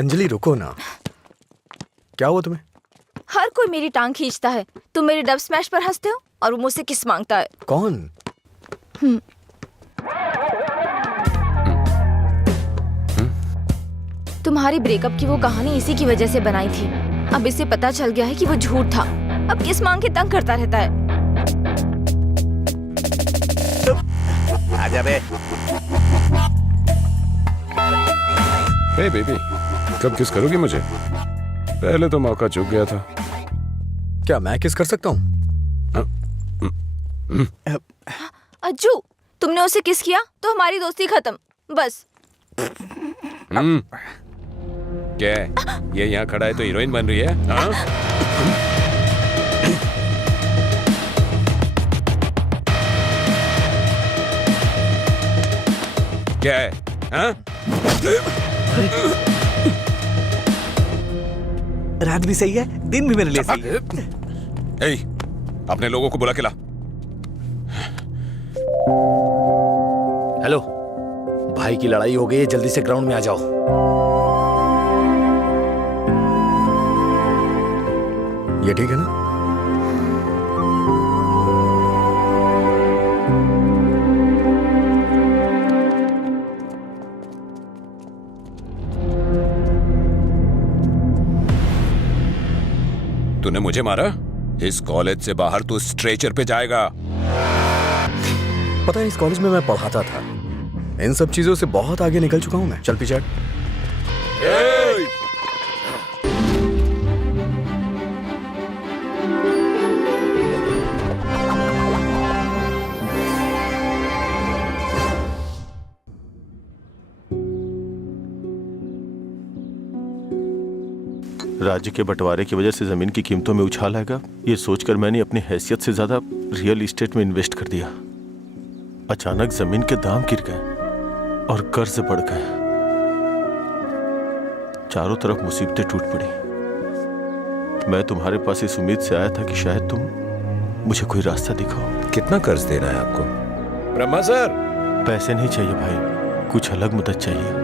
अंजलि रुको ना। क्या हुआ तुम्हें? हर कोई मेरी टांग खींचता है। तुम मेरे डब स्मैश पर हंसते हो और वो मुझसे किस मांगता है। कौन? तुम्हारी ब्रेकअप की वो कहानी इसी की वजह से बनाई थी। अब इसे पता चल गया है कि वो झूठ था। अब किस मांग के तंग करता रहता है। आजा बे। हे बेबी, कब किस करोगी मुझे? पहले तो मौका चूक गया था। क्या मैं किस कर सकता हूँ? अज्जू, तुमने उसे किस किया तो हमारी दोस्ती खत्म। बस। क्या है? ये यहाँ खड़ा है तो हीरोइन बन रही है? हाँ? क्या है? हाँ? रात भी सही है, दिन भी मेरे लिए सही है। ए, अपने लोगों को बुला के ला। हेलो, भाई की लड़ाई हो गई है, जल्दी से ग्राउंड में आ जाओ। ये ठीक है ना? तूने मुझे मारा? इस कॉलेज से बाहर तू स्ट्रेचर पे जाएगा। पता है, इस कॉलेज में मैं पढ़ाता था। इन सब चीजों से बहुत आगे निकल चुका हूं मैं। चल पीछे हट। राज्य के बंटवारे की वजह से जमीन की कीमतों में उछाल आएगा, ये सोचकर मैंने अपनी हैसियत से ज्यादा रियल एस्टेट में इन्वेस्ट कर दिया। अचानक जमीन के दाम गिर गए और कर्ज बढ़ गए। चारों तरफ मुसीबतें टूट पड़ी। मैं तुम्हारे पास इस उम्मीद से आया था कि शायद तुम मुझे कोई रास्ता दिखाओ। कितना कर्ज देना है आपको? ब्रह्मा सर, पैसे नहीं चाहिए भाई, कुछ अलग मदद चाहिए।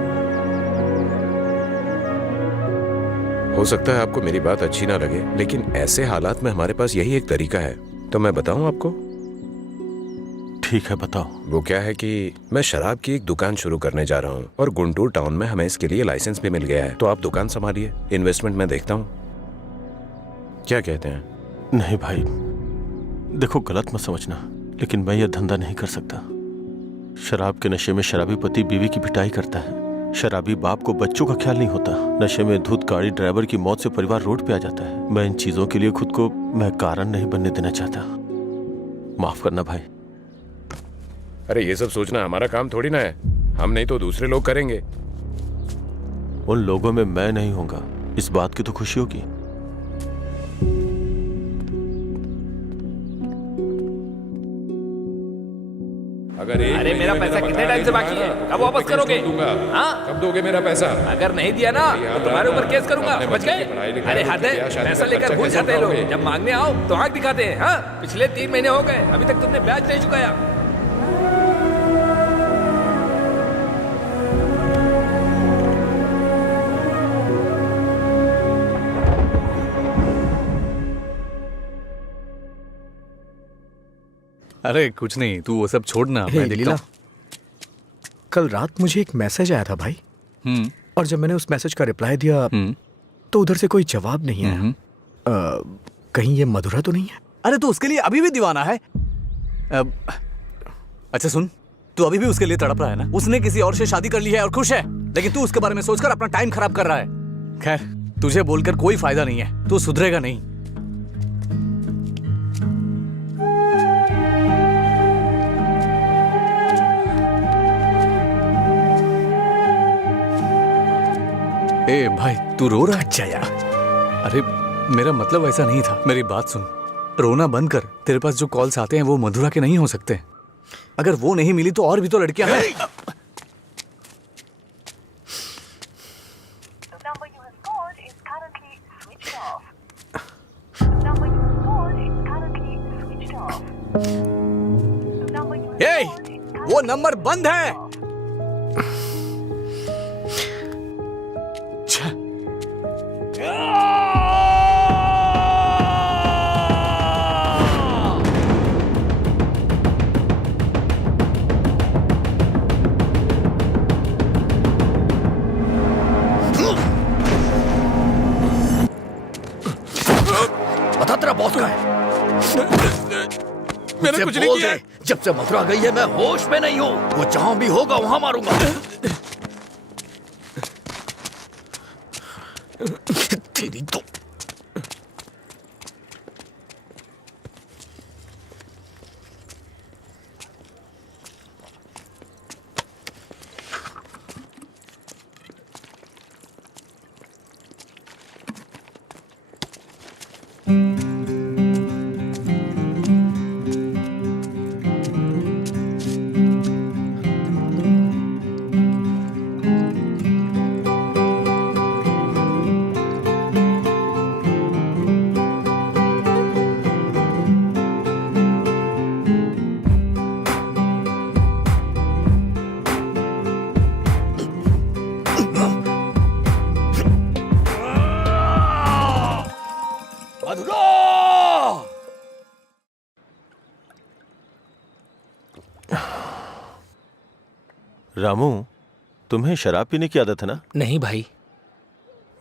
हो सकता है आपको मेरी बात अच्छी ना लगे, लेकिन ऐसे हालात में हमारे पास यही एक तरीका है। तो मैं बताऊं आपको? ठीक है, बताओ। वो क्या है कि मैं शराब की एक दुकान शुरू करने जा रहा हूँ और गुंटूर टाउन में हमें इसके लिए लाइसेंस भी मिल गया है। तो आप दुकान संभालिए, इन्वेस्टमेंट मैं देखता हूँ। क्या कहते हैं? नहीं भाई, देखो गलत मत समझना, लेकिन मैं यह धंधा नहीं कर सकता। शराब के नशे में शराबी पति बीवी की पिटाई करता है, शराबी बाप को बच्चों का ख्याल नहीं होता, नशे में धुत गाड़ी ड्राइवर की मौत से परिवार रोड पे आ जाता है। मैं इन चीजों के लिए खुद को मैं कारण नहीं बनने देना चाहता। माफ करना भाई। अरे ये सब सोचना हमारा काम थोड़ी ना है। हम नहीं तो दूसरे लोग करेंगे। उन लोगों में मैं नहीं होगा, इस बात की तो खुशी होगी। अरे मेरा पैसा कितने टाइम से बाकी है? कब वापस करोगे? हाँ? कब दोगे मेरा पैसा? अगर नहीं दिया ना तो तुम्हारे ऊपर केस करूंगा, समझ गए? अरे हद है, पैसा लेकर भूल जाते हैं लोग, जब मांगने आओ तो आंख दिखाते हैं। हाँ? पिछले 3 महीने हो गए, अभी तक तुमने ब्याज नहीं चुकाया। अरे कुछ नहीं, तू वो सब छोड़ना, मैं देखता हूँ। कल रात मुझे एक मैसेज आया था भाई, और जब मैंने उस मैसेज का रिप्लाई दिया तो उधर से कोई जवाब नहीं आया। कहीं ये मधुरा तो नहीं है? अरे तू उसके लिए अभी भी दीवाना है? अच्छा सुन, तू अभी भी उसके लिए तड़प रहा है ना? उसने किसी और से शादी कर ली है और खुश है, लेकिन तू उसके बारे में सोचकर अपना टाइम खराब कर रहा है। खैर, तुझे बोलकर कोई फायदा नहीं है, तू सुधरेगा नहीं। ए भाई, तू रो रहा है? अच्छा यार, अरे मेरा मतलब ऐसा नहीं था, मेरी बात सुन। रोना बंद कर। तेरे पास जो कॉल्स आते हैं वो मधुरा के नहीं हो सकते। अगर वो नहीं मिली तो और भी तो लड़कियां हैं। ए, वो नंबर बंद है। तेरा बॉस का है? मैंने कुछ नहीं किया। जब से मथुरा गई है मैं होश में नहीं हूँ। वो जहां भी होगा वहां मारूंगा। तेरी तो रामू, तुम्हें शराब पीने की आदत है ना? नहीं भाई।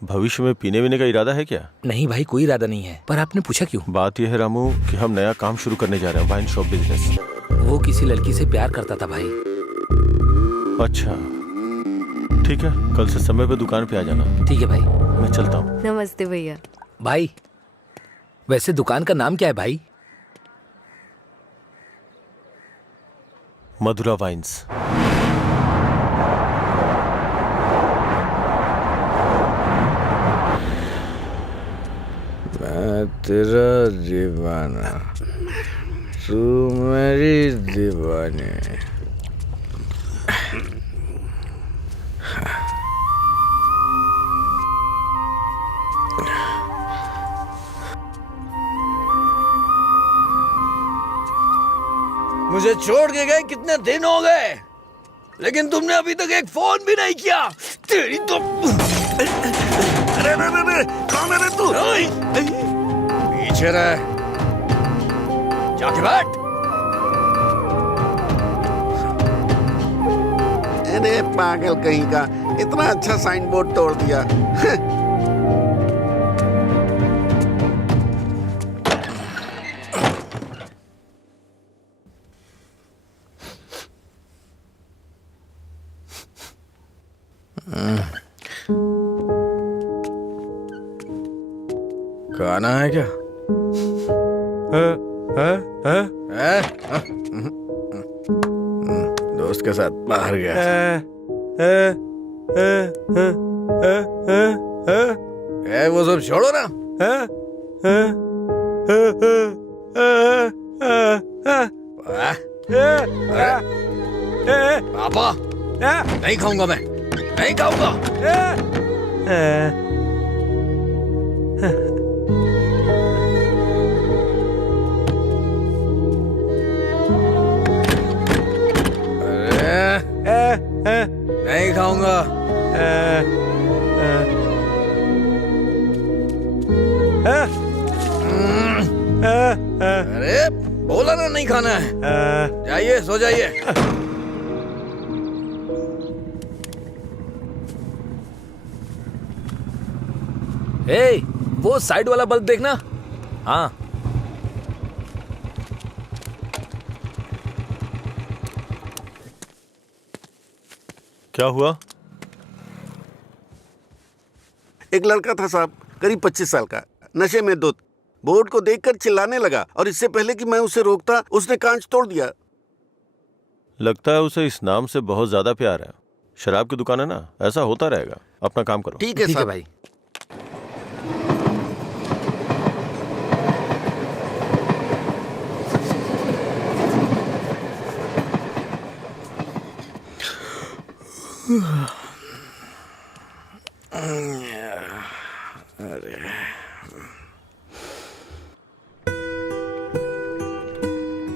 भविष्य में पीने वीने का इरादा है क्या? नहीं भाई, कोई इरादा नहीं है। पर आपने पूछा क्यों? बात यह है रामू कि हम नया काम शुरू करने जा रहे हैं, वाइन शॉप बिजनेस। वो किसी लड़की से प्यार करता था भाई। अच्छा ठीक है, कल से समय पे दुकान पे आ जाना। ठीक है भाई। मैं चलता हूँ। नमस्ते भैया। भाई वैसे दुकान का नाम क्या है भाई? मधुरा वाइन्स। मैं तेरा दीवाना, तू मेरी दीवानी। मुझे छोड़ के गए कितने दिन हो गए, लेकिन तुमने अभी तक एक फोन भी नहीं किया। तेरी तो अरे कौन है रे तू? पीछे रह, जाके बैठ। अरे पागल कहीं का, इतना अच्छा साइन बोर्ड तोड़ दिया। खाना है क्या? दोस्त के साथ बाहर गया। वो सब छोड़ो ना। पापा नहीं खाऊंगा, मैं नहीं खाऊंगा। नहीं खाऊंगा। अरे बोला ना नहीं खाना है। जाइए सो जाइए। ए, वो साइड वाला बल्ब देखना। हाँ क्या हुआ? एक लड़का था साहब, करीब 25 साल का, नशे में धुत, बोर्ड को देखकर चिल्लाने लगा और इससे पहले कि मैं उसे रोकता उसने कांच तोड़ दिया। लगता है उसे इस नाम से बहुत ज्यादा प्यार है। शराब की दुकान है ना, ऐसा होता रहेगा। अपना काम करो। ठीक है साहब। भाई।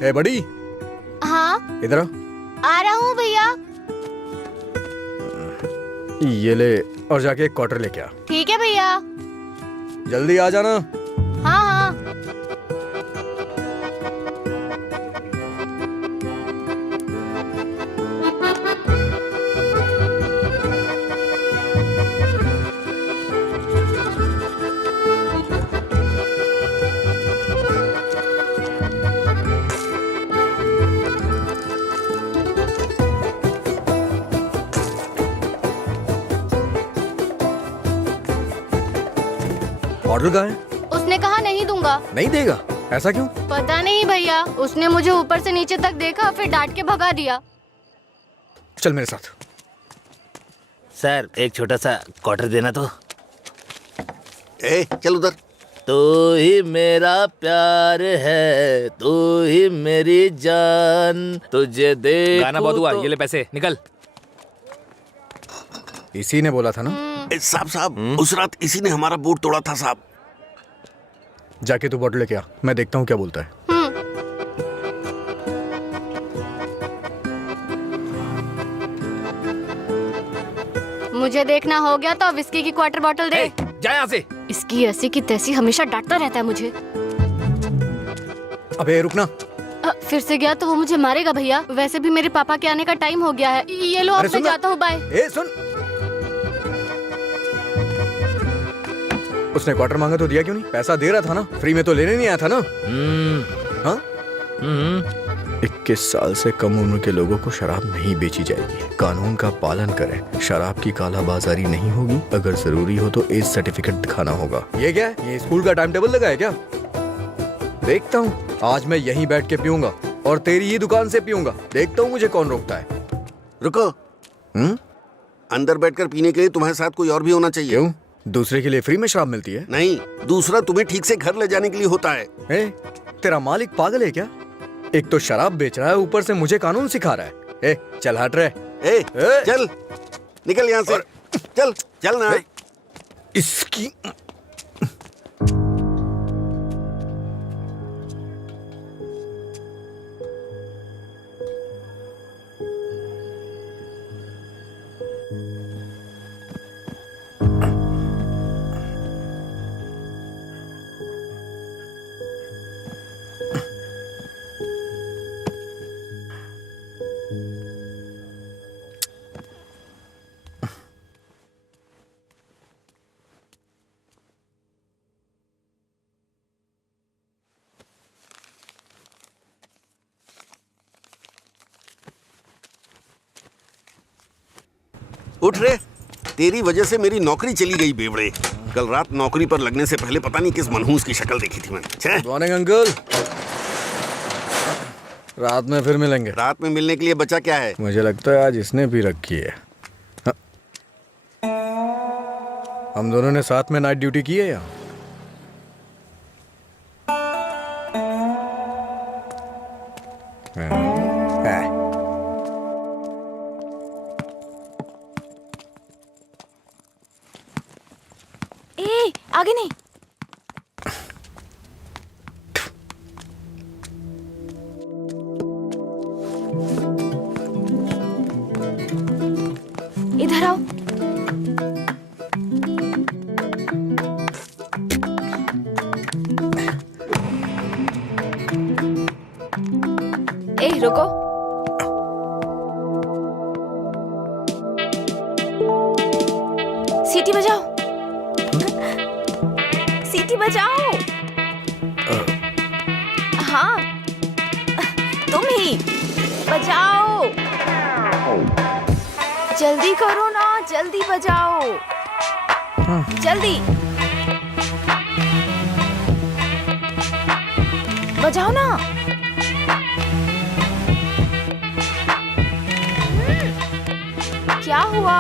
ए बड़ी, हाँ इधर आ रहा हूँ भैया। ये ले और जाके एक क्वार्टर लेके आ। ठीक है भैया। जल्दी आ जाना। हाँ हाँ। बॉटल कहाँ है? उसने कहा नहीं दूंगा। नहीं देगा? ऐसा क्यों? पता नहीं भैया, उसने मुझे ऊपर से नीचे तक देखा, फिर डांट के भगा दिया। चल मेरे साथ। सर एक छोटा सा क्वार्टर देना तो। चल उधर। तू ही मेरा प्यार है, तू ही मेरी जान, तुझे देखूं गाना बहुत हुआ, तो... ये ले पैसे, निकल। इसी ने बोला था ना? साहब उस रात इसी ने हमारा बोर्ड तोड़ा था साहब। जाके तू बॉटल लेके आ, मैं देखता हूँ क्या बोलता है। मुझे देखना हो गया तो विस्की की क्वार्टर बॉटल दे। जा यहाँ से। इसकी ऐसी की तैसी हमेशा डांटता रहता है मुझे। अबे रुकना। फिर से गया तो वो मुझे मारेगा भैया। वैसे भी मेरे पापा के आने का टाइम हो गया है। ये लो, अब मैं जाता हूँ, बाय। सुन, उसने क्वार्टर मांगा तो दिया क्यों नहीं? पैसा दे रहा था ना, फ्री में तो लेने नहीं आया था ना? हाँ? 21 साल से कम उम्र के लोगों को शराब नहीं बेची जाएगी। कानून का पालन करें। शराब की कालाबाजारी नहीं होगी। अगर जरूरी हो तो एज सर्टिफिकेट दिखाना होगा। ये क्या है? ये स्कूल का टाइम टेबल लगा है क्या? देखता हूँ, आज मैं यहीं बैठ के पीऊंगा और तेरी ही दुकान से पीऊंगा। देखता हूँ मुझे कौन रोकता है। रुको। अंदर बैठकर पीने के लिए तुम्हारे साथ कोई और भी होना चाहिए। क्यों? दूसरे के लिए फ्री में शराब मिलती है? नहीं, दूसरा तुम्हें ठीक से घर ले जाने के लिए होता है। तेरा मालिक पागल है क्या? एक तो शराब बेच रहा है, ऊपर से मुझे कानून सिखा रहा है। चल हट रहे। चल निकल यहाँ से। चल चल ना। इसकी उठ रे, तेरी वजह से मेरी नौकरी चली गई बेवड़े। कल रात नौकरी पर लगने से पहले पता नहीं किस मनहूस की शक्ल देखी थी मैंने। Good morning uncle. रात में फिर मिलेंगे। रात में मिलने के लिए बचा क्या है? मुझे लगता है आज इसने भी रखी है। हाँ। हम दोनों ने साथ में नाइट ड्यूटी की है या? आगे नहीं। इधर आओ। रुको। सीटी बजाओ। सीटी बजाओ। हाँ, तुम ही बजाओ। जल्दी करो ना, जल्दी बजाओ। जल्दी बजाओ ना। क्या हुआ?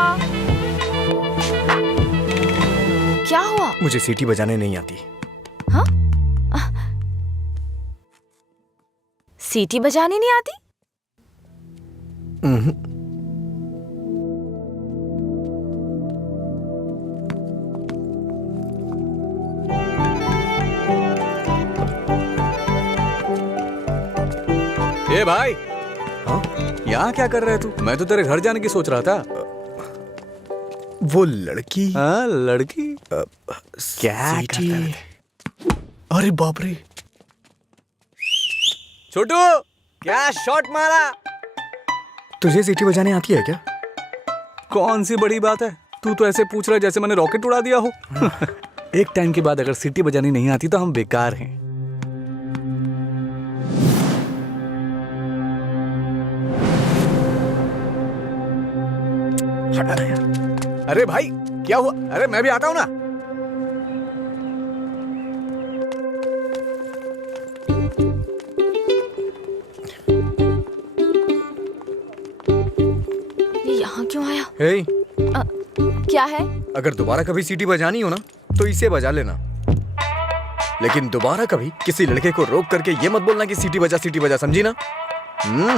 क्या हुआ? मुझे सीटी बजाने नहीं आती। हाँ? सीटी बजाने नहीं आती? ए भाई, हाँ? यहाँ क्या कर रहे तू? मैं तो तेरे घर जाने की सोच रहा था। वो लड़की। हाँ, लड़की क्या करता है? अरे बाप रे, छोटू क्या शॉट मारा। तुझे सीटी बजाने आती है क्या? कौन सी बड़ी बात है, तू तो ऐसे पूछ रहा है जैसे मैंने रॉकेट उड़ा दिया हो। एक टाइम के बाद अगर सीटी बजानी नहीं आती तो हम बेकार हैं। हटा यार। अरे भाई क्या हुआ? अरे मैं भी आता हूं ना। हे, क्या है? अगर दोबारा कभी सीटी बजानी हो ना तो इसे बजा लेना, लेकिन दोबारा कभी किसी लड़के को रोक करके ये मत बोलना कि सीटी बजा, समझी ना? हाँ?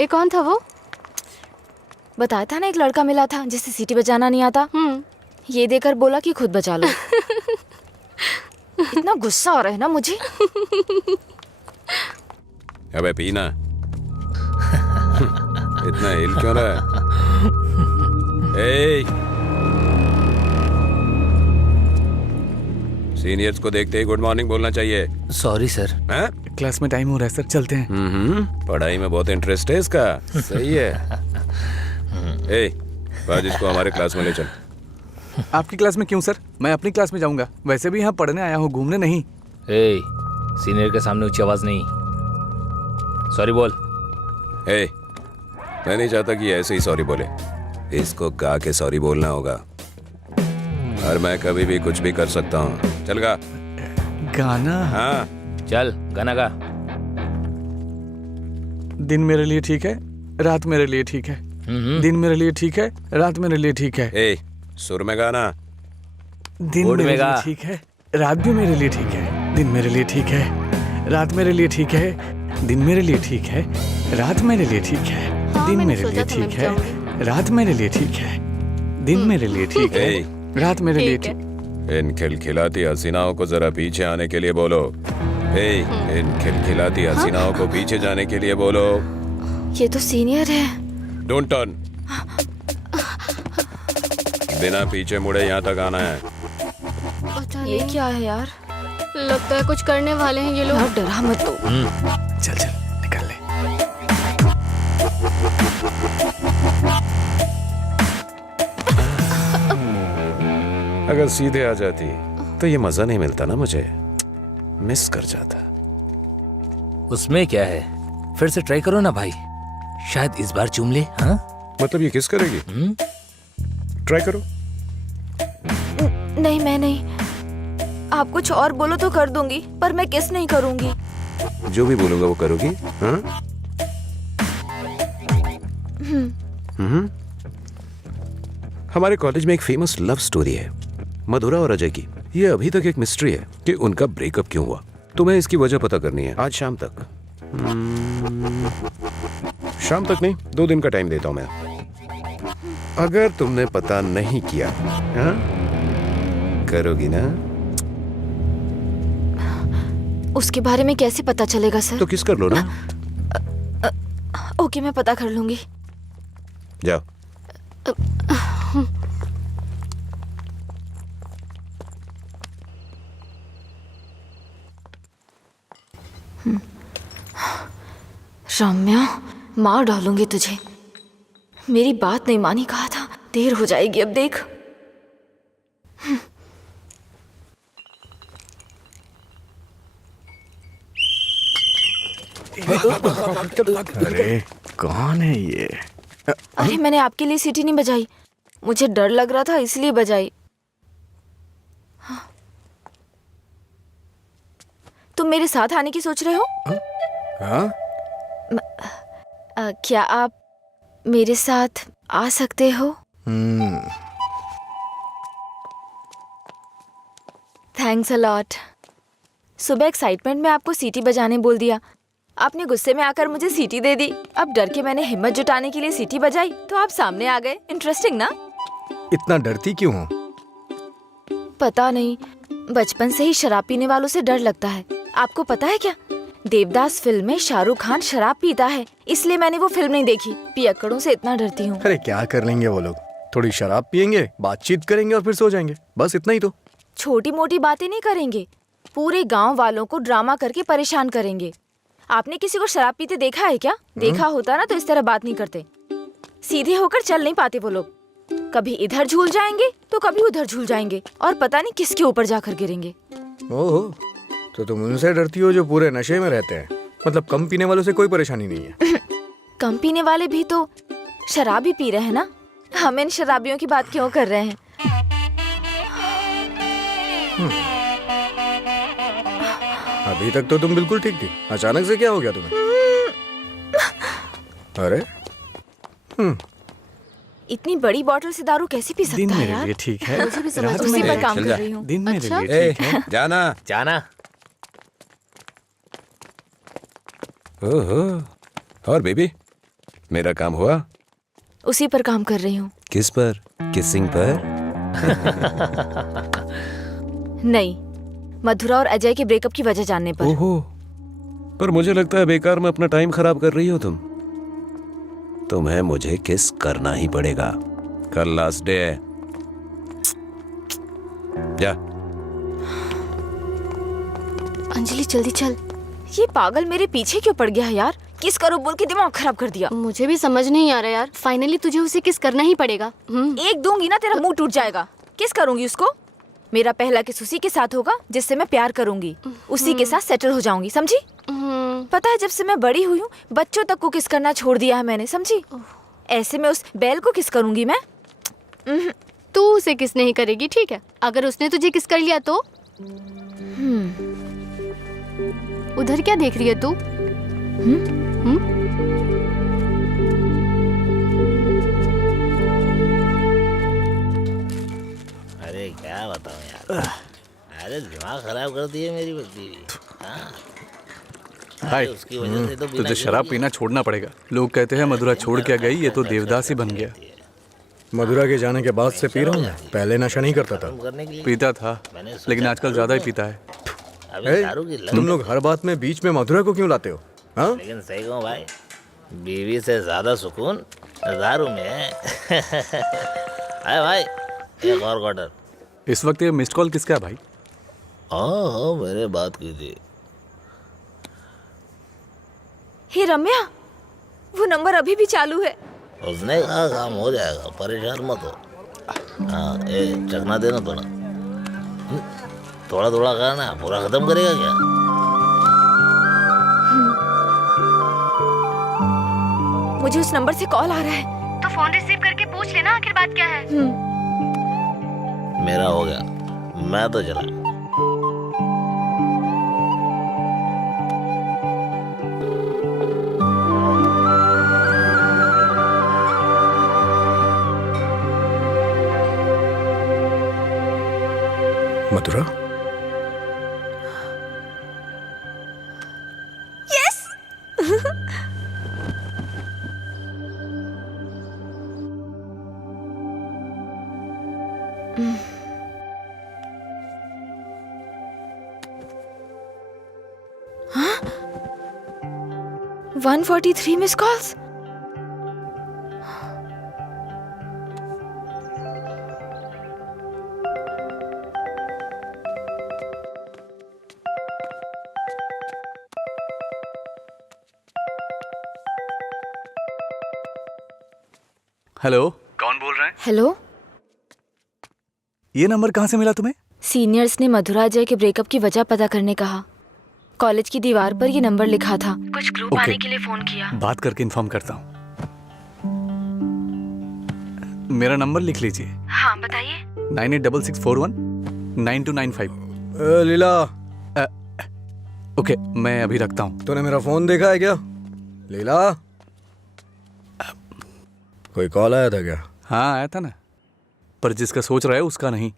ये कौन था वो? बताया था ना, एक लड़का मिला था जिसे सीटी बजाना नहीं आता। ये देकर बोला कि खुद बजा लो। इतना गुस्सा आ रहा है ना मुझे। अबे पीना। इतना हिल क्यों रहा है? सीनियर्स को देखते ही गुड मॉर्निंग बोलना चाहिए। Sorry sir. क्लास में टाइम हो रहा है सर, चलते हैं। पढ़ाई में बहुत इंटरेस्ट है इसका। सही है। आज इसको हमारे क्लास में ले चल। आपकी क्लास में क्यों सर? मैं अपनी क्लास में जाऊंगा। वैसे भी यहाँ पढ़ने आया हूँ, घूमने नहीं। सीनियर के सामने ऊंची आवाज नहीं। सॉरी बोल। मैं नहीं चाहता कि ऐसे ही सॉरी बोले। इसको गा के सॉरी बोलना होगा, और मैं कभी भी कुछ भी कर सकता हूँ। चल गा। गाना? हाँ चल गाना गा। दिन मेरे लिए ठीक है, रात मेरे लिए ठीक है। दिन मेरे लिए ठीक है, रात मेरे लिए ठीक है। सुर में गाना। दिन मेरे लिए ठीक है, रात भी मेरे लिए ठीक है। दिन मेरे लिए ठीक है, रात मेरे लिए ठीक है। दिन मेरे लिए ठीक है, रात मेरे लिए ठीक है। दिन मेरे लिए ठीक है, रात मेरे लिए ठीक है। दिन मेरे लिए ठीक है, रात मेरे लिए ठीक। इन खिलखिलाती हसीनाओं को जरा पीछे आने के लिए बोलो। इन खिलखिलाती हसीनाओं को पीछे जाने के लिए बोलो। ये तो सीनियर है। Don't turn. बिना पीछे मुड़े यहाँ तक आना है। ये क्या है यार? लगता है कुछ करने वाले हैं ये लोग। यार डरा मत तो। चल चल निकल ले। अगर सीधे आ जाती तो ये मजा नहीं मिलता ना, मुझे मिस कर जाता। उसमें क्या है, फिर से ट्राई करो ना भाई, शायद इस बार चूम ले। हाँ मतलब ये किस करेगी? ट्राई करो। नहीं मैं नहीं। आप कुछ और बोलो तो कर दूंगी, पर मैं किस नहीं करूंगी। जो भी बोलूंगा वो करोगी? हाँ? हमारे कॉलेज में एक फेमस लव स्टोरी है, मधुरा और अजय की। ये अभी तक एक मिस्ट्री है कि उनका ब्रेकअप क्यों हुआ। तुम्हें इसकी वजह पता करनी है आज शाम तक। शाम तक नहीं, 2 दिन का टाइम देता हूं मैं। अगर तुमने पता नहीं किया, हाँ? करोगी ना? उसके बारे में कैसे पता चलेगा सर? तो किस कर लो ना। ओके मैं पता कर लूंगी। जाओ। रम्या, मार डालूंगी तुझे। मेरी बात नहीं मानी, कहा था। देर हो जाएगी अब देख। अरे कौन है ये? अरे मैंने आपके लिए सीटी नहीं बजाई, मुझे डर लग रहा था इसलिए बजाई। तुम मेरे साथ आने की सोच रहे हो? हाँ? क्या आप मेरे साथ आ सकते हो? Thanks a lot. सुबह एक्साइटमेंट में आपको सीटी बजाने बोल दिया, आपने गुस्से में आकर मुझे सीटी दे दी। अब डर के मैंने हिम्मत जुटाने के लिए सीटी बजाई तो आप सामने आ गए। इंटरेस्टिंग ना? इतना डरती क्यों हो? पता नहीं, बचपन से ही शराब पीने वालों से डर लगता है। आपको पता है क्या, देवदास फिल्म में शाहरुख खान शराब पीता है, इसलिए मैंने वो फिल्म नहीं देखी। पियक्कड़ों से इतना डरती हूँ। अरे क्या कर लेंगे वो लोग, थोड़ी शराब पियेंगे, बातचीत करेंगे और फिर सो जाएंगे, बस इतना ही तो। छोटी मोटी बातें नहीं करेंगे, पूरे गांव वालों को ड्रामा करके परेशान करेंगे। आपने किसी को शराब पीते देखा है क्या? देखा होता ना तो इस तरह बात नहीं करते। सीधे होकर चल नहीं पाते वो लोग, कभी इधर झूल जाएंगे तो कभी उधर झूल जाएंगे और पता नहीं किसके ऊपर जाकर गिरेंगे। ओहो, तो तुम उनसे डरती हो जो पूरे नशे में रहते हैं। मतलब कम पीने वालों से कोई परेशानी नहीं है। कम पीने वाले भी तो शराब ही पी रहे हैं ना, हम इन शराबियों की बात क्यों कर रहे हैं? अभी तक तो तुम बिल्कुल ठीक थी, अचानक से क्या हो गया तुम्हें? अरे इतनी बड़ी बोतल से दारू कैसे पी दिन सकता है मेरे यार? लिए ठीक है, मुझे भी समझ रात नहीं उसी मेरे पर काम चल कर जा। रही हूँ। दिन मेरे अच्छा? लिए ठीक है। जाना जाना। ओहो, और बेबी मेरा काम हुआ? उसी पर काम कर रही हूँ। किस पर? किसिंग पर? नहीं, मधुरा और अजय के ब्रेकअप की वजह जानने पर। ओहो, पर मुझे लगता है बेकार में अपना टाइम खराब कर रही हो तुम। तुम्हें मुझे किस करना ही पड़ेगा। कल लास्ट डे है। जा। अंजलि जल्दी चल। ये पागल मेरे पीछे क्यों पड़ गया है यार? किस करो बोल के दिमाग खराब कर दिया। मुझे भी समझ नहीं आ रहा यार, फाइनली तुझे उसे किस करना ही पड़ेगा। एक दूंगी ना तेरा मुंह टूट जाएगा। किस करूंगी उसको? मेरा पहला किस उसी के साथ होगा जिससे मैं प्यार करूंगी, उसी के साथ सेटल हो जाऊंगी, समझी? पता है जब से मैं बड़ी हुई हूँ बच्चों तक को किस करना छोड़ दिया है मैंने, समझी? ऐसे में उस बैल को किस करूंगी मैं? तू उसे किस नहीं करेगी, ठीक है? अगर उसने तुझे किस कर लिया तो? उधर क्या देख रही है तू? अरे क्या बताऊं यार, अरे दिमाग खराब कर दिए मेरी बीवी। हाय, उसकी वजह से तो तुझे शराब पीना छोड़ना पड़ेगा। लोग कहते हैं मधुरा छोड़ के गई, ये तो देवदास ही बन गया। मधुरा के जाने के बाद से पी रहा हूँ मैं। पहले नशा नहीं करता था। करने के लिए पीता था, लेकिन आजकल ज्यादा ही पीता है। अभी ए, दारू की लत। तुम लोग हर बात में बीच में मधुरा को क्यों लाते हो? हाँ? लेकिन सही कहूँ भाई, बीवी से ज्यादा सुकून दारू में है। अरे भाई, एक और क्वार्टर। इस वक्त ये मिस्ड कॉल किसका है भाई? हाँ मैंने बात की थी। हे रम्या, वो नंबर अभी भी चालू है। उसने कहा काम हो जाएगा, परेशान मत हो। हाँ, चखना देना थोड़ा। थोड़ा थोड़ा खाना, पूरा खत्म करेगा क्या? मुझे उस नंबर से कॉल आ रहा है। तो फोन रिसीव करके पूछ लेना आखिर बात क्या है। मेरा हो गया, मैं तो चला। मधुरा? हाँ? 143 मिस कॉल्स। हेलो, कौन बोल रहे हैं? हेलो, ये नंबर कहाँ से मिला तुम्हें? सीनियर्स ने मधुरा अजय के ब्रेकअप की वजह पता करने कहा। कॉलेज की दीवार पर ये नंबर लिखा था। कुछ ग्रुप ओके। आने के लिए फोन किया। बात करके इन्फॉर्म करता हूँ। मेरा नंबर लिख लीजिए। हाँ बताइए। 9866419295। लीला, ओके, मैं अभी रखता हूँ। तूने मेरा फोन देखा है क्या? लीला, कोई कॉल आया था क्या? हाँ आया था ना, पर जिसका सोच रहा है उसका नहीं।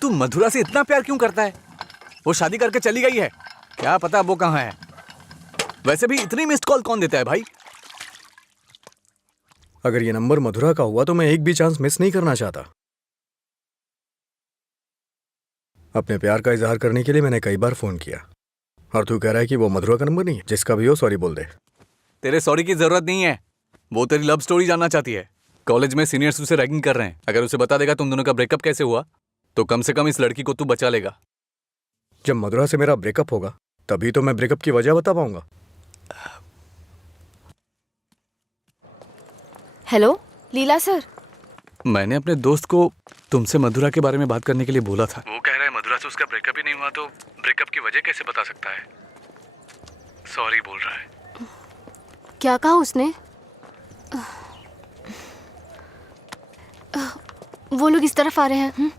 तू मधुरा से इतना प्यार क्यों करता है? वो शादी करके चली गई है, क्या पता वो कहाँ है। वैसे भी इतनी मिस्ड कॉल कौन देता है भाई? अगर ये नंबर मधुरा का हुआ तो मैं एक भी चांस मिस नहीं करना चाहता। अपने प्यार का इजहार करने के लिए मैंने कई बार फोन किया, और तू कह रहा है कि वो मधुरा का नंबर नहीं है? जिसका भी हो सॉरी बोल दे। तेरे सॉरी की जरूरत नहीं है, वो तेरी लव स्टोरी जानना चाहती है। कॉलेज में सीनियर्स उसे रैगिंग कर रहे हैं। अगर उसे बता देगा तुम दोनों का ब्रेकअप कैसे हुआ तो कम से कम इस लड़की को तू बचा लेगा। जब मधुरा से मेरा ब्रेकअप होगा तभी तो मैं ब्रेकअप की वजह बता पाऊंगा। हेलो लीला सर। मैंने अपने दोस्त को तुमसे मधुरा के बारे में बात करने के लिए बोला था। वो कह रहा है मधुरा से उसका ब्रेकअप ही नहीं हुआ तो ब्रेकअप की वजह कैसे बता सकता है। सॉरी बोल रहा है। क्या कहा उसने? वो लोग इस तरफ आ रहे हैं।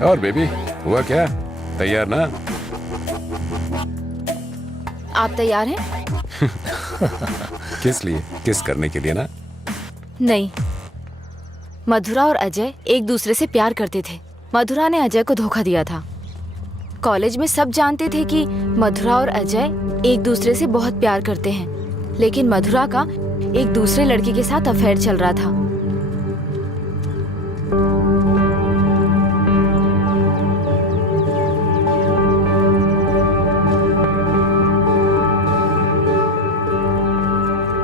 और बेबी हुआ क्या, तैयार ना? आप तैयार हैं? किस लिए? किस करने के लिए ना? नहीं, मधुरा और अजय एक दूसरे से प्यार करते थे। मधुरा ने अजय को धोखा दिया था। कॉलेज में सब जानते थे कि मधुरा और अजय एक दूसरे से बहुत प्यार करते हैं, लेकिन मधुरा का एक दूसरे लड़के के साथ अफेयर चल रहा था।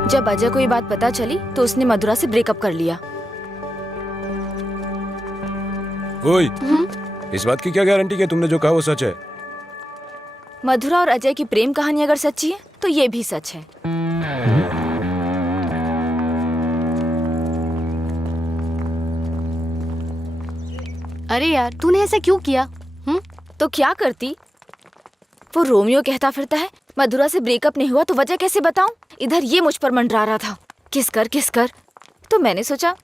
जब अजय को ये बात पता चली तो उसने मधुरा से ब्रेकअप कर लिया। ओए, इस बात की क्या गारंटी कि तुमने जो कहा वो सच है? मधुरा और अजय की प्रेम कहानी अगर सच्ची है तो ये भी सच है। अरे यार, तूने ऐसा क्यों किया? तो क्या करती? वो रोमियो कहता फिरता है मधुरा से ब्रेकअप नहीं हुआ तो वजह कैसे बताऊं? इधर ये मुझ पर मंडरा रहा था, किस कर। तो मैंने सोचा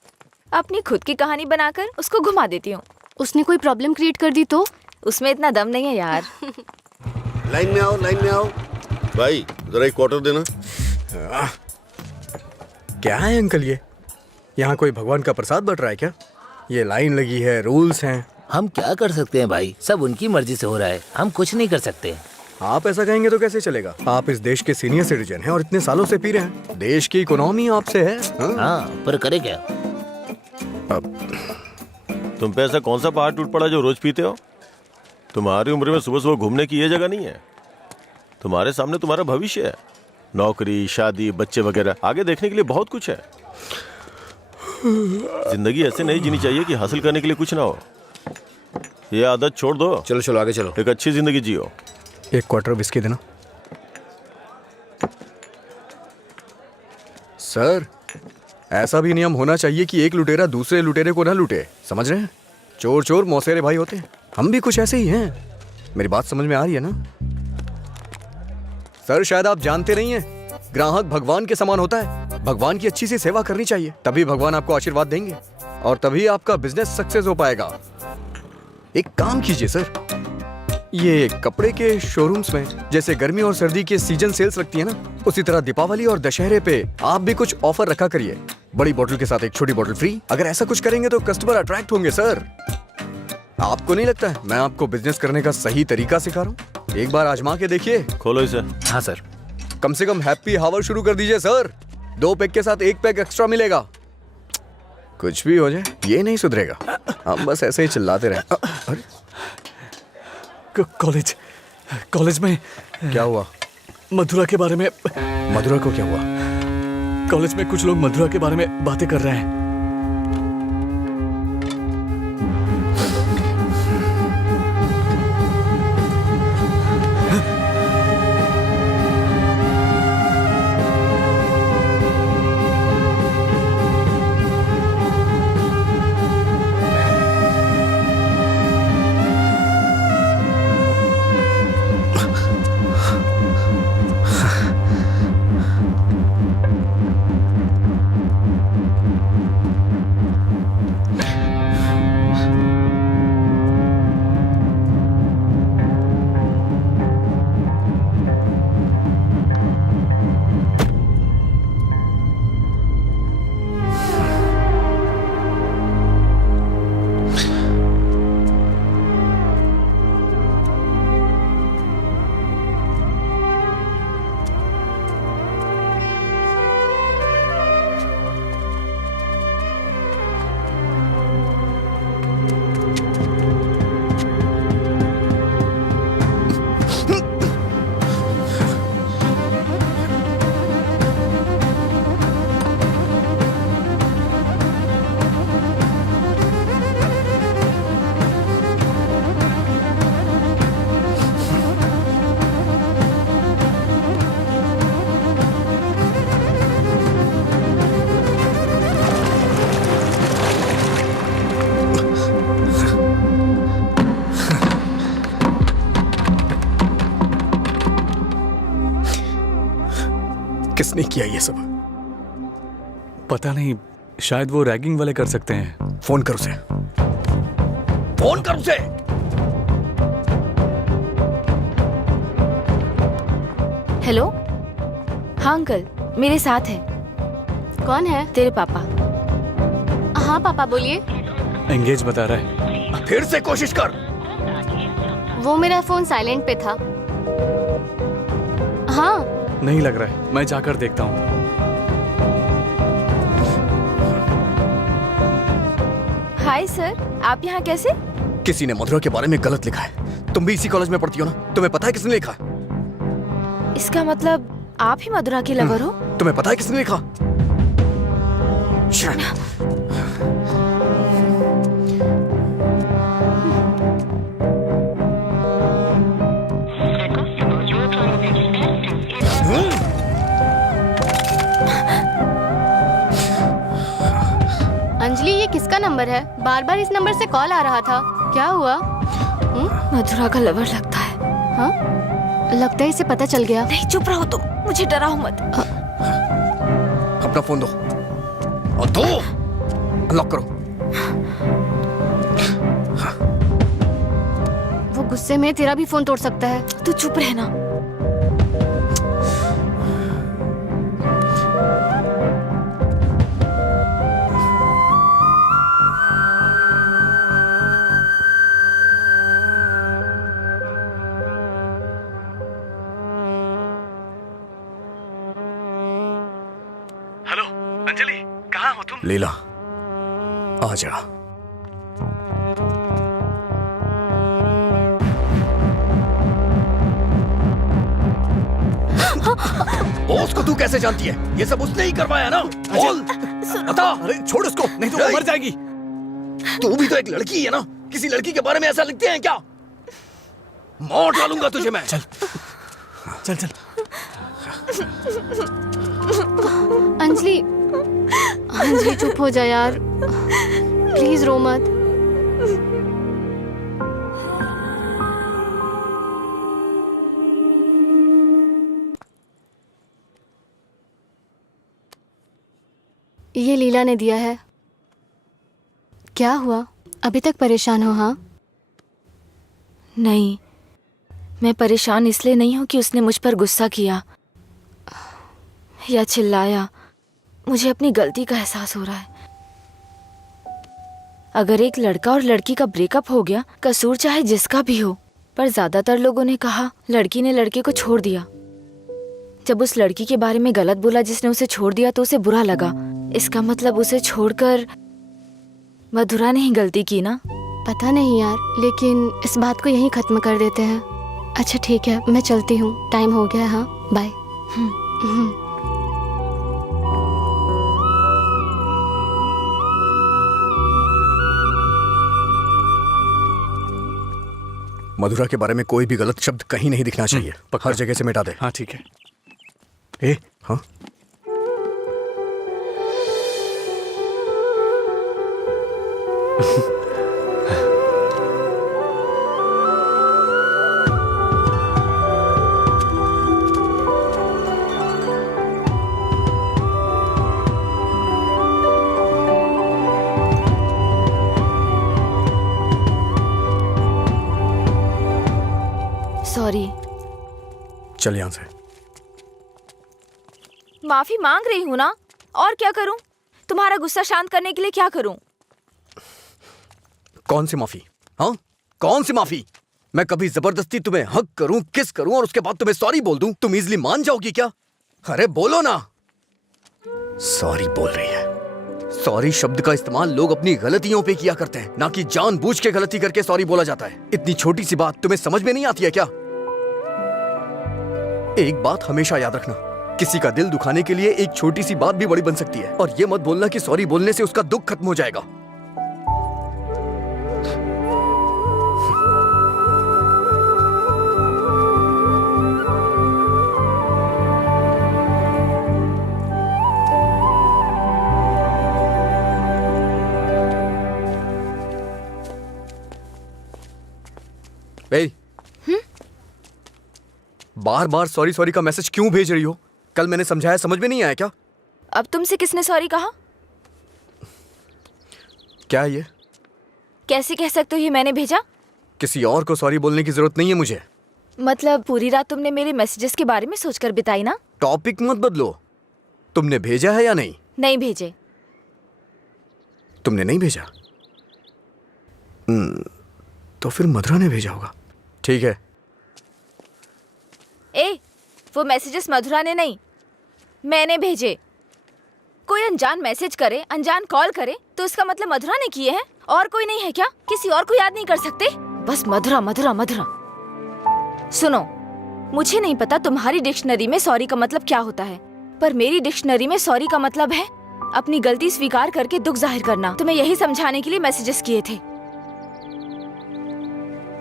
अपनी खुद की कहानी बनाकर उसको घुमा देती हूँ। उसने कोई प्रॉब्लम क्रिएट कर दी तो? उसमें इतना दम नहीं है यार। लाइन में आओ। भाई जरा एक क्वार्टर देना। क्या है अंकल ये? यहाँ कोई भगवान का प्रसाद बट रहा है क्या? ये लाइन लगी है, रूल्स हैं। हम क्या कर सकते हैं भाई, सब उनकी मर्जी से हो रहा है, हम कुछ नहीं कर सकते। आप ऐसा कहेंगे तो कैसे चलेगा? आप इस देश के सीनियर सिटीजन हैं और इतने सालों से पी रहे हैं। देश की इकोनॉमी आपसे है। हाँ, पर करे क्या? तुम पे ऐसा कौन सा पहाड़ टूट पड़ा जो रोज पीते हो? तुम्हारी उम्र में सुबह सुबह घूमने की ये जगह नहीं है। तुम्हारे सामने तुम्हारा भविष्य है, नौकरी, शादी, बच्चे वगैरह। आगे देखने के लिए बहुत कुछ है। जिंदगी ऐसे नहीं जीनी चाहिए कि हासिल करने के लिए कुछ ना हो। ये आदत छोड़ दो। चलो आगे चलो। एक अच्छी जिंदगी जियो। एक क्वार्टर विस्की देना। सर, ऐसा भी नियम होना चाहिए कि एक लुटेरा दूसरे लुटेरे को ना लूटे, समझ रहे हैं? चोर मौसेरे भाई होते हैं। हम भी कुछ ऐसे ही हैं। मेरी बात समझ में आ रही है ना? सर, शायद आप जानते नहीं हैं, ग्राहक भगवान के समान होता है। भगवान की अच्छी सी सेवा करनी चाहिए, तभी भगवान आपको आशीर्वाद देंगे और तभी आपका बिजनेस सक्सेस हो पाएगा। एक काम कीजिए सर, ये कपड़े के शोरूम्स में जैसे गर्मी और सर्दी के सीजन सेल्स लगती है ना, उसी तरह दीपावली और दशहरे पे आप भी कुछ ऑफर रखा करिए। बड़ी बोतल के साथ एक छोटी बोतल फ्री। अगर ऐसा कुछ करेंगे तो कस्टमर अट्रैक्ट होंगे सर। आपको नहीं लगता है मैं आपको बिजनेस करने का सही तरीका सिखा रहा हूँ? एक बार आजमा के देखिए। खोलो इसे। हाँ सर। कम से कम हैप्पी हावर शुरू कर दीजिए सर। 2 पैक के साथ 1 पैक एक्स्ट्रा मिलेगा। कुछ भी हो जाए ये नहीं सुधरेगा, हम बस ऐसे ही चिल्लाते रहे। अरे कॉलेज में क्या हुआ? मधुरा के बारे में। मधुरा को क्या हुआ? कॉलेज में कुछ लोग मधुरा के बारे में बातें कर रहे हैं। किसने किया ये सब? पता नहीं, शायद वो रैगिंग वाले कर सकते हैं। फोन कर उसे। फोन कर उसे। हेलो। हाँ अंकल, मेरे साथ है। कौन है? तेरे पापा। हाँ पापा बोलिए। एंगेज बता रहा है। फिर से कोशिश कर। वो मेरा फोन साइलेंट पे था। हाँ। नहीं लग रहा है, मैं जाकर देखता हूँ। हाय सर, आप यहाँ कैसे? किसी ने मधुरा के बारे में गलत लिखा है। तुम भी इसी कॉलेज में पढ़ती हो ना? तुम्हें पता है किसने लिखा? इसका मतलब आप ही मधुरा के लवर हो? तुम्हें पता है किसने लिखा? अंजलि, ये किसका नंबर है? बार बार इस नंबर से कॉल आ रहा था। क्या हुआ? मधुरा का लवर लगता है। हाँ? लगता है इसे पता चल गया। नहीं, चुप रहो तुम, मुझे डराओ मत। अपना फोन दो। और दो। अनलॉक करो। वो गुस्से में तेरा भी फोन तोड़ सकता है। तू चुप रहना। हेलो अंजलि, कहाँ हो तुम? लीला, आ जा। बॉस को तू कैसे जानती है? ये सब उसने ही करवाया ना? बोल, बता। अरे छोड़ उसको, नहीं तो वो मर जाएगी। तू भी तो एक लड़की है ना? किसी लड़की के बारे में ऐसा लिखते हैं क्या? मार डालूंगा तुझे मैं। चल चल चल। अंजलि, अंजलि चुप हो जा यार, प्लीज रो मत। ये लीला ने दिया है। क्या हुआ? अभी तक परेशान हो? हाँ? नहीं, मैं परेशान इसलिए नहीं हूँ कि उसने मुझ पर गुस्सा किया या चिल्लाया। मुझे अपनी गलती का एहसास हो रहा है। अगर एक लड़का और लड़की का ब्रेकअप हो गया, कसूर चाहे जिसका भी हो, पर ज्यादातर लोगों ने कहा लड़की ने लड़के को छोड़ दिया। जब उस लड़की के बारे में गलत बोला जिसने उसे छोड़ दिया तो उसे बुरा लगा। इसका मतलब उसे छोड़कर मधुरा ने ही गलती की ना? पता नहीं यार, लेकिन इस बात को यहीं खत्म कर देते हैं। अच्छा ठीक है, मैं चलती हूँ, टाइम हो गया। हाँ बाय। मधुरा के बारे में कोई भी गलत शब्द कहीं नहीं दिखना चाहिए। हर जगह से मिटा दे। हाँ ठीक है। ए, हाँ? सॉरी। चल यहाँ से। माफी मांग रही हूँ ना, और क्या करूँ? तुम्हारा गुस्सा शांत करने के लिए क्या करूँ? कौन सी माफी? हाँ, कौन सी माफी? मैं कभी जबरदस्ती तुम्हें हक करूं, किस करूं और उसके बाद तुम्हें सॉरी बोल दूं, तुम इजीली मान जाओगी क्या? अरे बोलो ना। सॉरी बोल रही है। सॉरी शब्द का इस्तेमाल लोग अपनी गलतियों पे किया करते हैं, ना कि जानबूझ के गलती करके सॉरी बोला जाता है। इतनी छोटी सी बात तुम्हें समझ में नहीं आती है क्या? एक बात हमेशा याद रखना, किसी का दिल दुखाने के लिए एक छोटी सी बात भी बड़ी बन सकती है। और ये मत बोलना कि सॉरी बोलने से उसका दुख खत्म हो जाएगा। बार बार सॉरी सॉरी का मैसेज क्यों भेज रही हो? कल मैंने समझाया, समझ में नहीं आया क्या? अब तुमसे किसने सॉरी कहा? क्या है ये? कैसे कह सकते हो ये मैंने भेजा? किसी और को सॉरी बोलने की जरूरत नहीं है मुझे। मतलब पूरी रात तुमने मेरे मैसेजेस के बारे में सोचकर बिताई ना? टॉपिक मत बदलो। तुमने भेजा है या नहीं? नहीं भेजे। तुमने नहीं भेजा? तो फिर मधुरा ने भेजा होगा। ठीक है। ए, वो मैसेजेस मधुरा ने नहीं, मैंने भेजे। कोई अनजान मैसेज करे, अनजान कॉल करे तो इसका मतलब मधुरा ने किए हैं? और कोई नहीं है क्या? किसी और को याद नहीं कर सकते? बस मधुरा मधुरा मधुरा। सुनो, मुझे नहीं पता तुम्हारी डिक्शनरी में सॉरी का मतलब क्या होता है, पर मेरी डिक्शनरी में सॉरी का मतलब है अपनी गलती स्वीकार करके दुख जाहिर करना। तुम्हें यही समझाने के लिए मैसेजेस किए थे।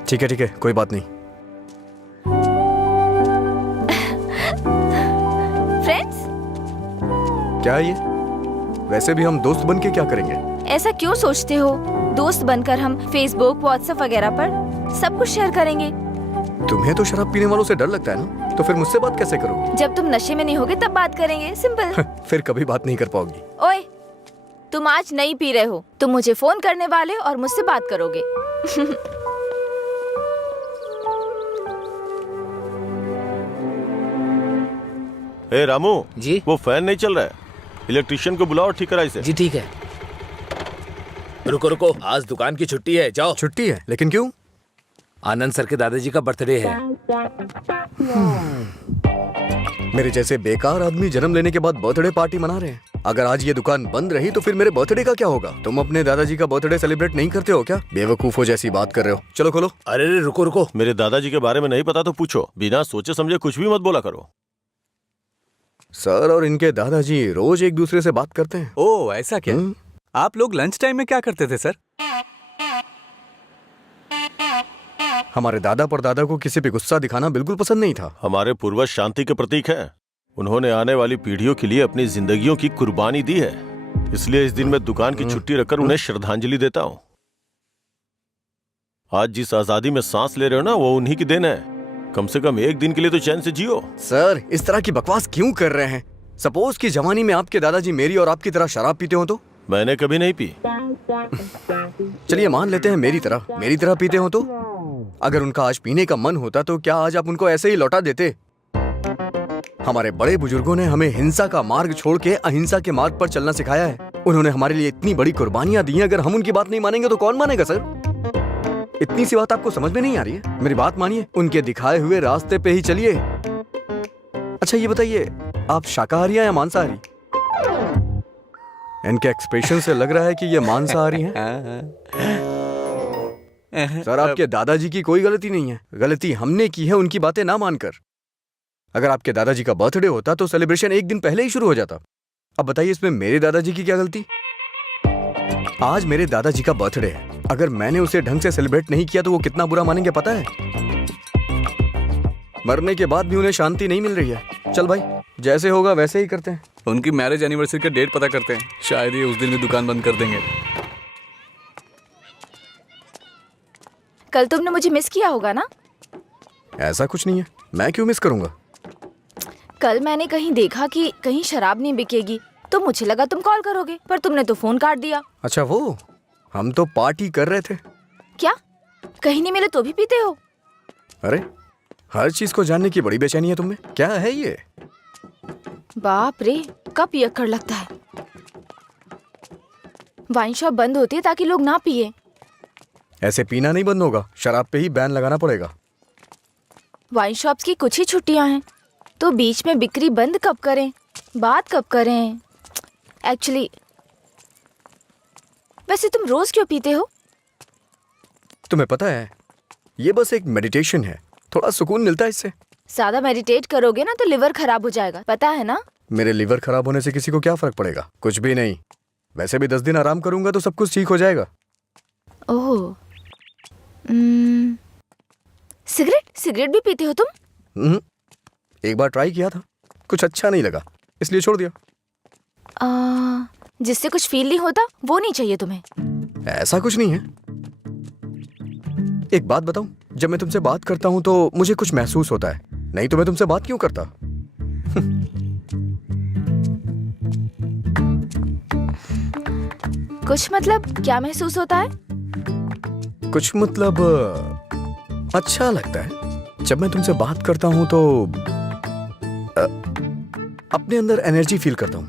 ठीक है, कोई बात नहीं। फ्रेंड्स? क्या है ये? वैसे भी हम दोस्त बन के क्या करेंगे? ऐसा क्यों सोचते हो? दोस्त बनकर हम फेसबुक, व्हाट्सएप वगैरह पर सब कुछ शेयर करेंगे। तुम्हें तो शराब पीने वालों से डर लगता है ना, तो फिर मुझसे बात कैसे करोगे? जब तुम नशे में नहीं होगे तब बात करेंगे, सिंपल। फिर कभी बात नहीं कर पाओगी। ओए, तुम आज नहीं पी रहे हो, तुम मुझे फोन करने वाले और मुझसे बात करोगे। ए रामू जी? वो फैन नहीं चल रहा है, इलेक्ट्रिशियन को बुलाओ, ठीक कराई से। जी ठीक है। रुको रुको, आज दुकान की छुट्टी है, जाओ। छुट्टी है? लेकिन क्यों? आनंद सर के दादाजी का बर्थडे है। मेरे जैसे बेकार आदमी जन्म लेने के बाद बर्थडे पार्टी मना रहे हैं। अगर आज ये दुकान बंद रही तो फिर मेरे बर्थडे का क्या होगा? तुम अपने दादाजी का बर्थडे सेलिब्रेट नहीं करते हो क्या? बेवकूफों जैसी बात कर रहे हो। चलो खोलो। अरे रुको रुको, मेरे दादाजी के बारे में नहीं पता तो पूछो, बिना सोचे समझे कुछ भी मत बोला करो। सर और इनके दादाजी रोज एक दूसरे से बात करते हैं। ओह, ऐसा क्या? आप लोग लंच टाइम में क्या करते थे सर? हमारे दादा परदादा को किसी पे गुस्सा दिखाना बिल्कुल पसंद नहीं था। हमारे पूर्वज शांति के प्रतीक हैं। उन्होंने आने वाली पीढ़ियों के लिए अपनी जिंदगियों की कुर्बानी दी है, इसलिए इस दिन मैं दुकान की छुट्टी रखकर उन्हें श्रद्धांजलि देता हूँ। आज जिस आजादी में सांस ले रहे हो ना, वो उन्हीं की देन है। कम से कम एक दिन के लिए तो चैन से जियो। सर, इस तरह की बकवास क्यों कर रहे हैं? सपोज कि जवानी में आपके दादाजी मेरी और आपकी तरह शराब पीते हो तो? मैंने कभी नहीं पी। चलिए मान लेते हैं मेरी तरह पीते हो तो? अगर उनका आज पीने का मन होता तो क्या आज आप उनको ऐसे ही लौटा देते? हमारे बड़े बुजुर्गों ने हमें हिंसा का मार्ग छोड़ के अहिंसा के मार्ग पर चलना सिखाया है। उन्होंने हमारे लिए इतनी बड़ी कुर्बानियां दी हैं, अगर हम उनकी बात नहीं मानेंगे तो कौन मानेगा सर? इतनी सी बात आपको समझ में नहीं आ रही है? मेरी बात मानिए, उनके दिखाए हुए रास्ते पे ही चलिए। अच्छा ये बताइए, आप शाकाहारी हैं या मांसाहारी? इनके एक्सप्रेशन से लग रहा है कि ये मांसाहारी हैं। सर, आपके दादाजी की कोई गलती नहीं है, गलती हमने की है उनकी बातें ना मानकर। अगर आपके दादाजी का बर्थडे होता तो सेलिब्रेशन एक दिन पहले ही शुरू हो जाता। अब बताइए इसमें मेरे दादाजी की क्या गलती? आज मेरे दादाजी का बर्थडे है, अगर मैंने उसे ढंग से सेलिब्रेट नहीं किया तो वो कितना बुरा मानेंगे पता है? मरने के बाद भी उन्हें शांति नहीं मिल रही है। चल भाई, जैसे होगा वैसे ही करते हैं। उनकी मैरिज एनिवर्सरी का डेट पता करते हैं, शायद ये उस दिन भी दुकान बंद कर देंगे। कल तुमने मुझे मिस किया होगा ना? ऐसा कुछ नहीं है, मैं क्यों मिस करूंगा? कल मैंने कहीं देखा कि कहीं शराब नहीं बिकेगी, तो मुझे लगा तुम कॉल करोगे, पर तुमने तो फोन काट दिया। अच्छा वो, हम तो पार्टी कर रहे थे। क्या? कहीं नहीं मिले तो भी पीते हो? अरे, हर चीज को जानने की बड़ी बेचैनी है तुम्हें। क्या है ये? बाप रे, कब पियक्कड़ लगता है। वाइन शॉप बंद होती है ताकि लोग ना पिए। ऐसे पीना नहीं बंद होगा, शराब पे ही बैन लगाना पड़ेगा। वाइन शॉप्स की कुछ ही छुट्टियां हैं, तो बीच में बिक्री बंद कब करें, बात कब करें? एक्चुअली वैसे तुम रोज क्यों पीते हो? तुम्हें पता है, ये बस एक मेडिटेशन है, थोड़ा सुकून मिलता है इससे। ज्यादा मेडिटेट करोगे ना तो लिवर खराब हो जाएगा, पता है ना? मेरे लिवर खराब होने से किसी को क्या फर्क पड़ेगा? कुछ भी नहीं। वैसे भी 10 दिन आराम करूंगा तो सब कुछ ठीक हो जाएगा। ओह, सिगरेट भी पीते हो तुम? एक बार ट्राई किया था, कुछ अच्छा नहीं लगा, इसलिए छोड़ दिया। जिससे कुछ फील नहीं होता वो नहीं चाहिए तुम्हें? ऐसा कुछ नहीं है। एक बात बताऊं, जब मैं तुमसे बात करता हूं तो मुझे कुछ महसूस होता है, नहीं तो मैं तुमसे बात क्यों करता? कुछ मतलब क्या महसूस होता है? कुछ मतलब अच्छा लगता है। जब मैं तुमसे बात करता हूँ तो अपने अंदर एनर्जी फील करता हूँ।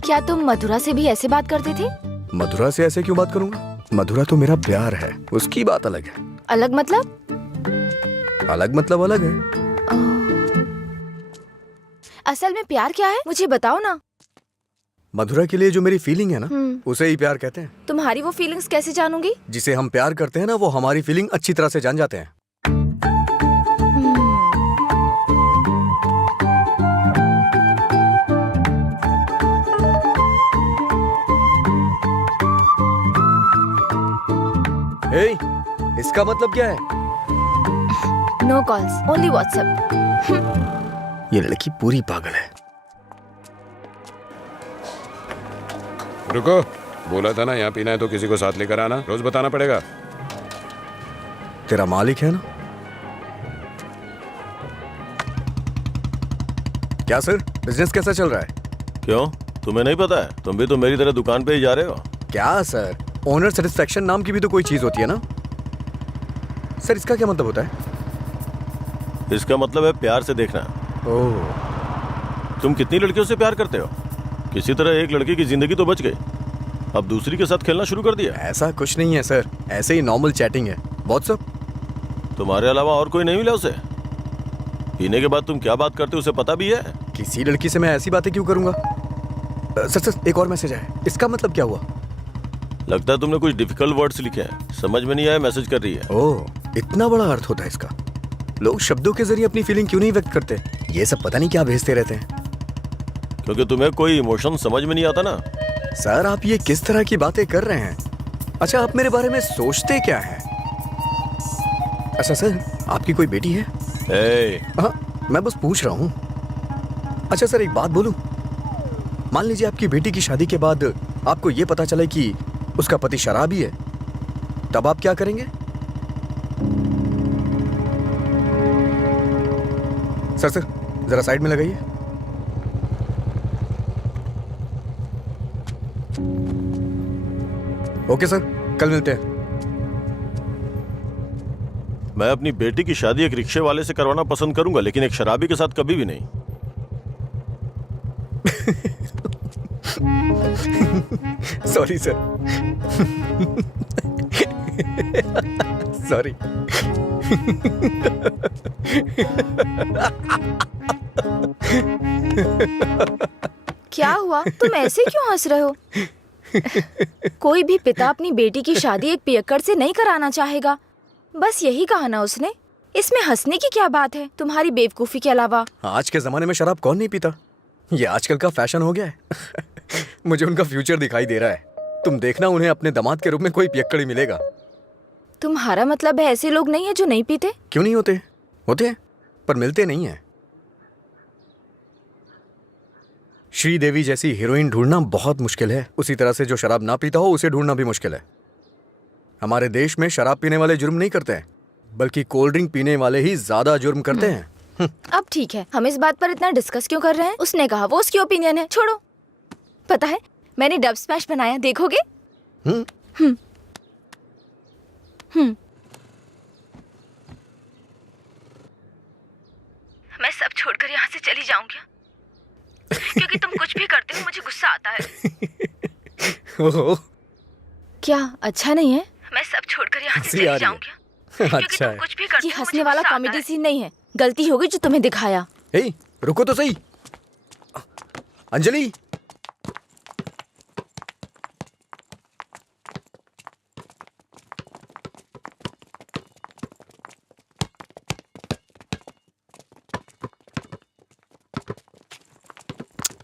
क्या तुम मधुरा से भी ऐसे बात करते थे? मधुरा से ऐसे क्यों बात करूंगा? मधुरा तो मेरा प्यार है, उसकी बात अलग है। अलग मतलब? अलग मतलब अलग है। असल में प्यार क्या है मुझे बताओ ना। मधुरा के लिए जो मेरी फीलिंग है ना, उसे ही प्यार कहते हैं। तुम्हारी वो फीलिंग्स कैसे जानूंगी? जिसे हम प्यार करते हैं ना, वो हमारी फीलिंग अच्छी तरह से जान जाते हैं। हे, इसका मतलब क्या है? No calls, only WhatsApp. ये लड़की पूरी पागल है। रुको, बोला था ना यहाँ पीना है तो किसी को साथ लेकर आना, रोज बताना पड़ेगा। तेरा मालिक है ना? क्या सर, बिजनेस कैसा चल रहा है? क्यों, तुम्हें नहीं पता है? तुम भी तो मेरी तरह दुकान पे ही जा रहे हो। क्या सर, ओनर सेटिस्फेक्शन नाम की भी तो कोई चीज होती है ना? सर इसका क्या मतलब होता है? इसका मतलब है प्यार से देखना। ओह, तुम कितनी लड़कियों से प्यार करते हो? किसी तरह एक लड़की की जिंदगी तो बच गई, अब दूसरी के साथ खेलना शुरू कर दिया। ऐसा कुछ नहीं है सर, ऐसे ही नॉर्मल चैटिंग है। व्हाट्सएप। तुम्हारे अलावा और कोई नहीं मिला उसे? पीने के बाद तुम क्या बात करते हो उसे पता भी है? किसी लड़की से मैं ऐसी बातें क्यों करूंगा? सर एक और मैसेज है, इसका मतलब क्या हुआ? लगता है तुमने कुछ डिफिकल्ट वर्ड्स लिखे हैं, समझ में नहीं आया, मैसेज कर रही है। ओह, इतना बड़ा अर्थ होता है इसका। लोग शब्दों के जरिए अपनी फीलिंग क्यों नहीं व्यक्त करते? ये सब पता नहीं क्या भेजते रहते हैं। क्योंकि तुम्हें कोई इमोशन समझ में नहीं आता ना। सर आप ये किस तरह की बातें कर रहे हैं? अच्छा, आप मेरे बारे में सोचते क्या हैं? अच्छा सर, आपकी कोई बेटी है? हाँ, मैं बस पूछ रहा हूँ। अच्छा सर, एक बात बोलूं? मान लीजिए आपकी बेटी की शादी के बाद आपको ये पता चले कि उसका पति शराबी है, तब आप क्या करेंगे? सर जरा साइड में लगाइए। ओके सर, कल मिलते हैं। मैं अपनी बेटी की शादी एक रिक्शे वाले से करवाना पसंद करूंगा, लेकिन एक शराबी के साथ कभी भी नहीं। Sorry sir. सॉरी। क्या हुआ, तुम ऐसे क्यों हंस रहे हो? कोई भी पिता अपनी बेटी की शादी एक पियक्कड़ से नहीं कराना चाहेगा। बस यही कहा ना उसने। इसमें हंसने की क्या बात है तुम्हारी बेवकूफी के अलावा? आज के जमाने में शराब कौन नहीं पीता? ये आजकल का फैशन हो गया है। मुझे उनका फ्यूचर दिखाई दे रहा है। तुम देखना, उन्हें अपने दामाद के रूप में कोई पियक्कड़ ही मिलेगा। तुम्हारा मतलब है ऐसे लोग नहीं है जो नहीं पीते? क्यों नहीं होते? होते हैं, पर मिलते नहीं है। श्रीदेवी जैसी हीरोइन ढूंढना बहुत मुश्किल है। उसी तरह से जो शराब ना पीता हो उसे ढूंढना भी मुश्किल है। हमारे देश में शराब पीने वाले जुर्म नहीं करते हैं, बल्कि कोल्ड ड्रिंक पीने वाले ही ज्यादा जुर्म करते हैं। अब ठीक है, हम इस बात पर इतना डिस्कस क्यों कर रहे हैं? उसने कहा, वो उसकी ओपिनियन है, छोड़ो। पता है मैंने डब स्मैश बनाया, देखोगे? मैं सब छोड़कर यहाँ से चली जाऊंगी, क्योंकि तुम कुछ भी करते हो मुझे गुस्सा आता है। ओह, क्या अच्छा नहीं है? मैं सब छोड़कर यहाँ से चली जाऊंगी, क्योंकि अच्छा तुम है। कुछ भी करते हो। ये हंसने वाला कॉमेडी सीन नहीं है, गलती होगी जो तुम्हें दिखाया। हे, रुको तो सही। अंजलि,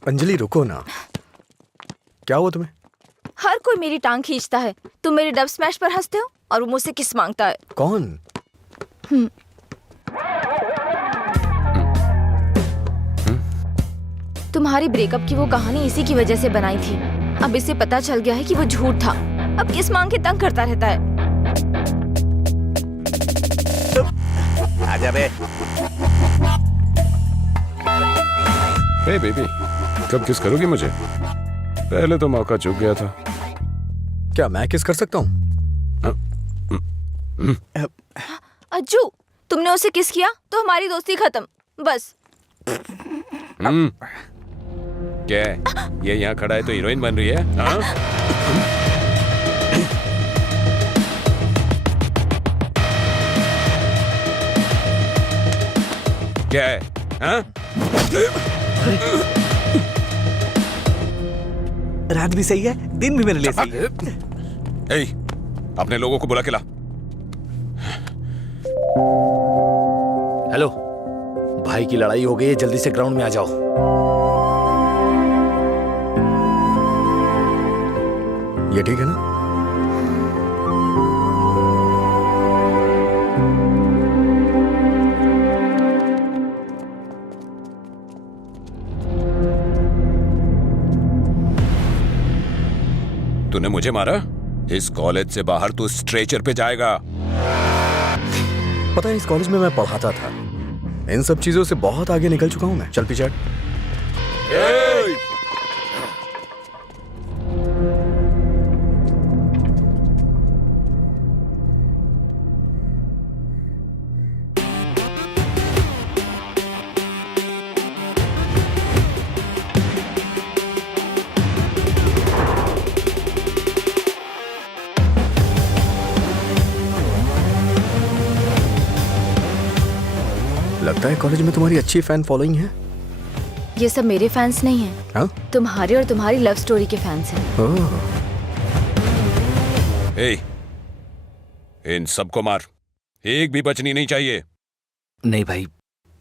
अंजलि रुको ना। क्या हुआ तुम्हें? हर कोई मेरी टांग खींचता है। तुम मेरे डब स्मैश पर हंसते हो और वो मुझसे किस मांगता है। कौन? तुम्हारी ब्रेकअप की वो कहानी इसी की वजह से बनाई थी। अब इसे पता चल गया है कि वो झूठ था। अब किस मांग के तंग करता रहता है। आजा बे। हे बेबी, कब किस करोगी मुझे? पहले तो मौका चूक गया था। क्या मैं किस कर सकता हूँ? अज्जू, तुमने उसे किस किया तो हमारी दोस्ती खत्म, बस। क्या है? ये यहाँ खड़ा है तो हीरोइन बन रही है? हाँ? क्या है? हाँ? रात भी सही है, दिन भी मेरे लिए सही है। ए, अपने लोगों को बुला के ला। हेलो, भाई की लड़ाई हो गई है, जल्दी से ग्राउंड में आ जाओ। ये ठीक है ना? तूने मुझे मारा? इस कॉलेज से बाहर तू स्ट्रेचर पे जाएगा। पता है, इस कॉलेज में मैं पढ़ाता था। इन सब चीजों से बहुत आगे निकल चुका हूं मैं। चल पीछे हट। लगता है कॉलेज में तुम्हारी अच्छी फैन फॉलोइंग है। ये सब मेरे फैंस नहीं हैं। हाँ? तुम्हारे और तुम्हारी लव स्टोरी के फैंस हैं। ओह, ए, इन सबको मार, एक भी बचनी नहीं चाहिए। नहीं भाई,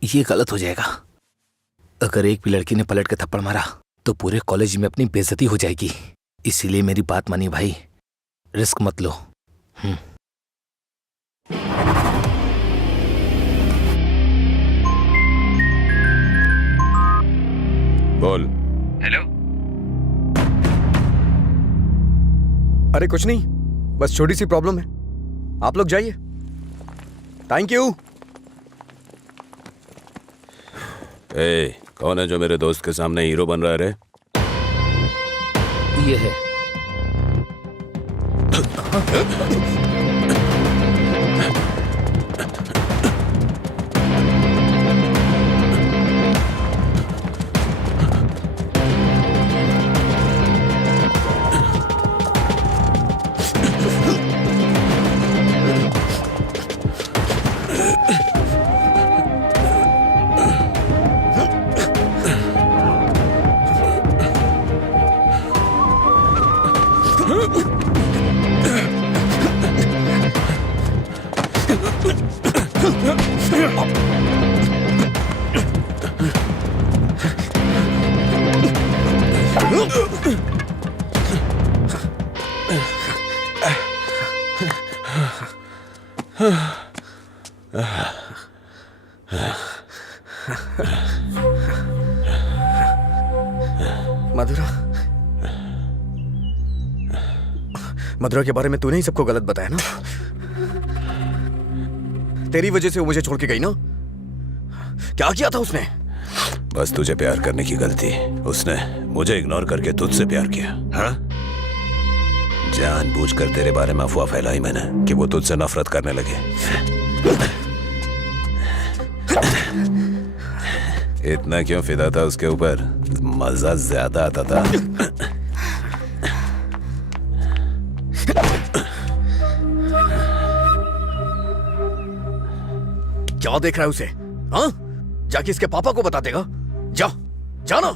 ये गलत हो जाएगा। अगर एक भी लड़की ने पलट के थप्पड़ मारा तो पूरे कॉलेज में अपनी बेइज्जती हो जाएगी। इसीलिए मेरी बात मानिए भाई, रिस्क मत लो। बोल। हेलो। अरे कुछ नहीं, बस छोटी सी प्रॉब्लम है। आप लोग जाइए। Thank you. ए, कौन है जो मेरे दोस्त के सामने हीरो बन रहा है रे? ये है। मधुरा, मधुरा के बारे में तूने ही सबको गलत बताया ना? तेरी वजह से वो मुझे छोड़ के गई ना? क्या किया था उसने? बस तुझे प्यार करने की गलती। उसने मुझे इग्नोर करके तुझसे प्यार किया। हाँ? जानबूझकर तेरे बारे में अफवाह फैलाई मैंने कि वो तुझसे नफरत करने लगे। इतना क्यों फिदा था उसके ऊपर? मजा ज्यादा आता था। क्या देख रहा है उसे? हाँ? जाके इसके पापा को बता देगा। जा, जाना।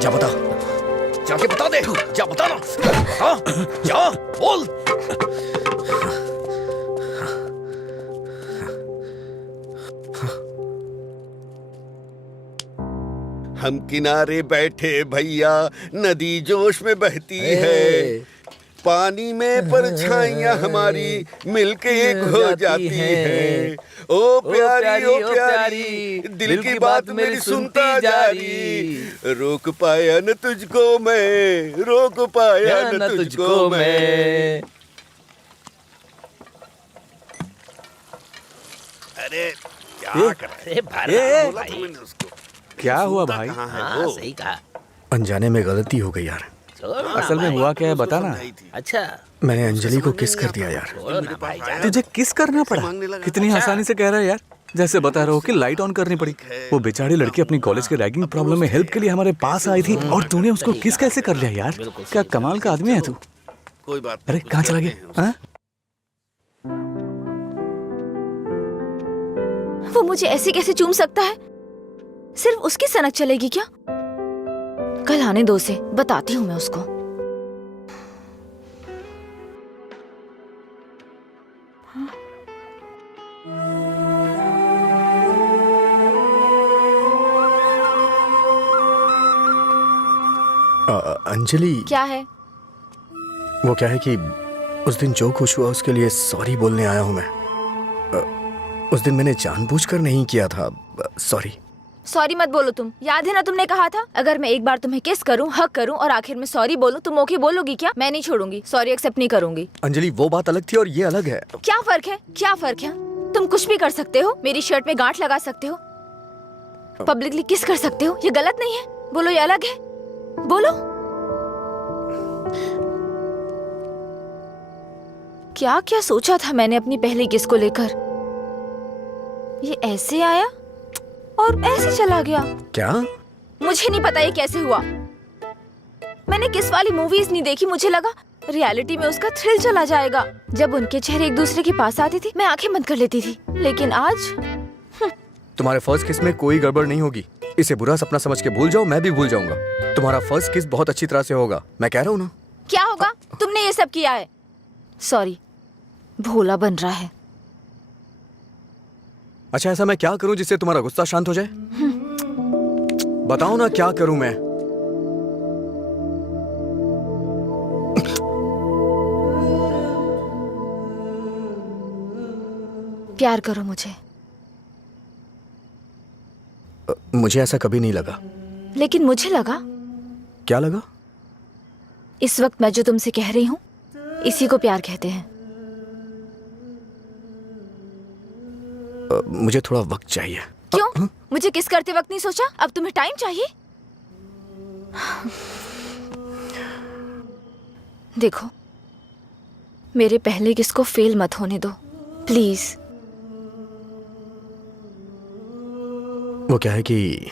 जा बता, जाके बता दे। जा बता ना। हाँ? जा, बोल। हम किनारे बैठे भैया, नदी जोश में बहती है, पानी में परछाइयां हमारी मिलके एक हो जाती है। ओ प्यारी दिल की बात मेरी सुनता जा रही, रोक पाया न तुझको मैं, रोक पाया न तुझको मैं। अरे क्या कर रहा है? बोला था मैंने उसको। क्या हुआ सूता भाई? कहाँ है वो? सही कहा। अनजाने में गलती हो गई यार। असल में हुआ क्या है बता ना। समझाई थी। अच्छा मैंने अंजलि को किस कर दिया यार। मेरे पास आया, तुझे किस करना पड़ा? मांगने लगा। कितनी आसानी से कह रहा है यार, जैसे बता रहा हो कि लाइट ऑन करनी पड़ी। वो बेचारी लड़की अपनी कॉलेज के रैगिंग प्रॉब्लम में हेल्प के लिए हमारे पास आई थी और तूने उसको किस कैसे कर लिया यार? क्या कमाल का आदमी है तू। कोई बात अरे नहीं, कहाँ चला करते गया? हैं हाँ? वो मुझे ऐसे कैसे चूम सकता है? सिर्फ उसकी सनक चलेगी क्या? कल आने दो से बताती हूँ मैं उसको। अंजलि क्या है? वो क्या है कि उस दिन जो कुछ हुआ उसके लिए सॉरी बोलने आया हूँ मैं। उस दिन मैंने जानबूझकर नहीं किया था। सॉरी। सॉरी मत बोलो तुम। याद है ना तुमने कहा था अगर मैं एक बार तुम्हें किस करूं, हक करूं और आखिर में सॉरी बोलूं तुम ओके बोलोगी क्या? मैं नहीं छोड़ूंगी। सॉरी एक्सेप्ट नहीं करूंगी। अंजलि वो बात अलग थी और ये अलग है। क्या फर्क है? क्या फर्क है? तुम कुछ भी कर सकते हो, मेरी शर्ट में गांठ लगा सकते हो, पब्लिकली किस कर सकते हो। ये गलत नहीं है? बोलो ये अलग है? बोलो। क्या क्या सोचा था मैंने अपनी पहली किस को लेकर। ये ऐसे आया और ऐसे चला गया। क्या? मुझे नहीं पता ये कैसे हुआ। मैंने किस वाली मूवीज नहीं देखी, मुझे लगा रियलिटी में उसका थ्रिल चला जाएगा। जब उनके चेहरे एक दूसरे के पास आते थे मैं आंखें बंद कर लेती थी, लेकिन आज तुम्हारे फर्स्ट किस में कोई गड़बड़ नहीं होगी। इसे बुरा सपना समझ के भूल जाओ, मैं भी भूल जाऊंगा। तुम्हारा फर्स्ट किस बहुत अच्छी तरह से होगा, मैं कह रहा हूँ ना। क्या होगा? तुमने ये सब किया है। सॉरी, भोला बन रहा है। अच्छा ऐसा मैं क्या करूं जिससे तुम्हारा गुस्सा शांत हो जाए? बताओ ना क्या करूं मैं? प्यार करो मुझे। मुझे ऐसा कभी नहीं लगा। लेकिन मुझे लगा। क्या लगा? इस वक्त मैं जो तुमसे कह रही हूँ इसी को प्यार कहते हैं। मुझे थोड़ा वक्त चाहिए। क्यों? मुझे किस करते वक्त नहीं सोचा? अब तुम्हें टाइम चाहिए? देखो, मेरे पहले किस को फेल मत होने दो प्लीज। वो क्या है कि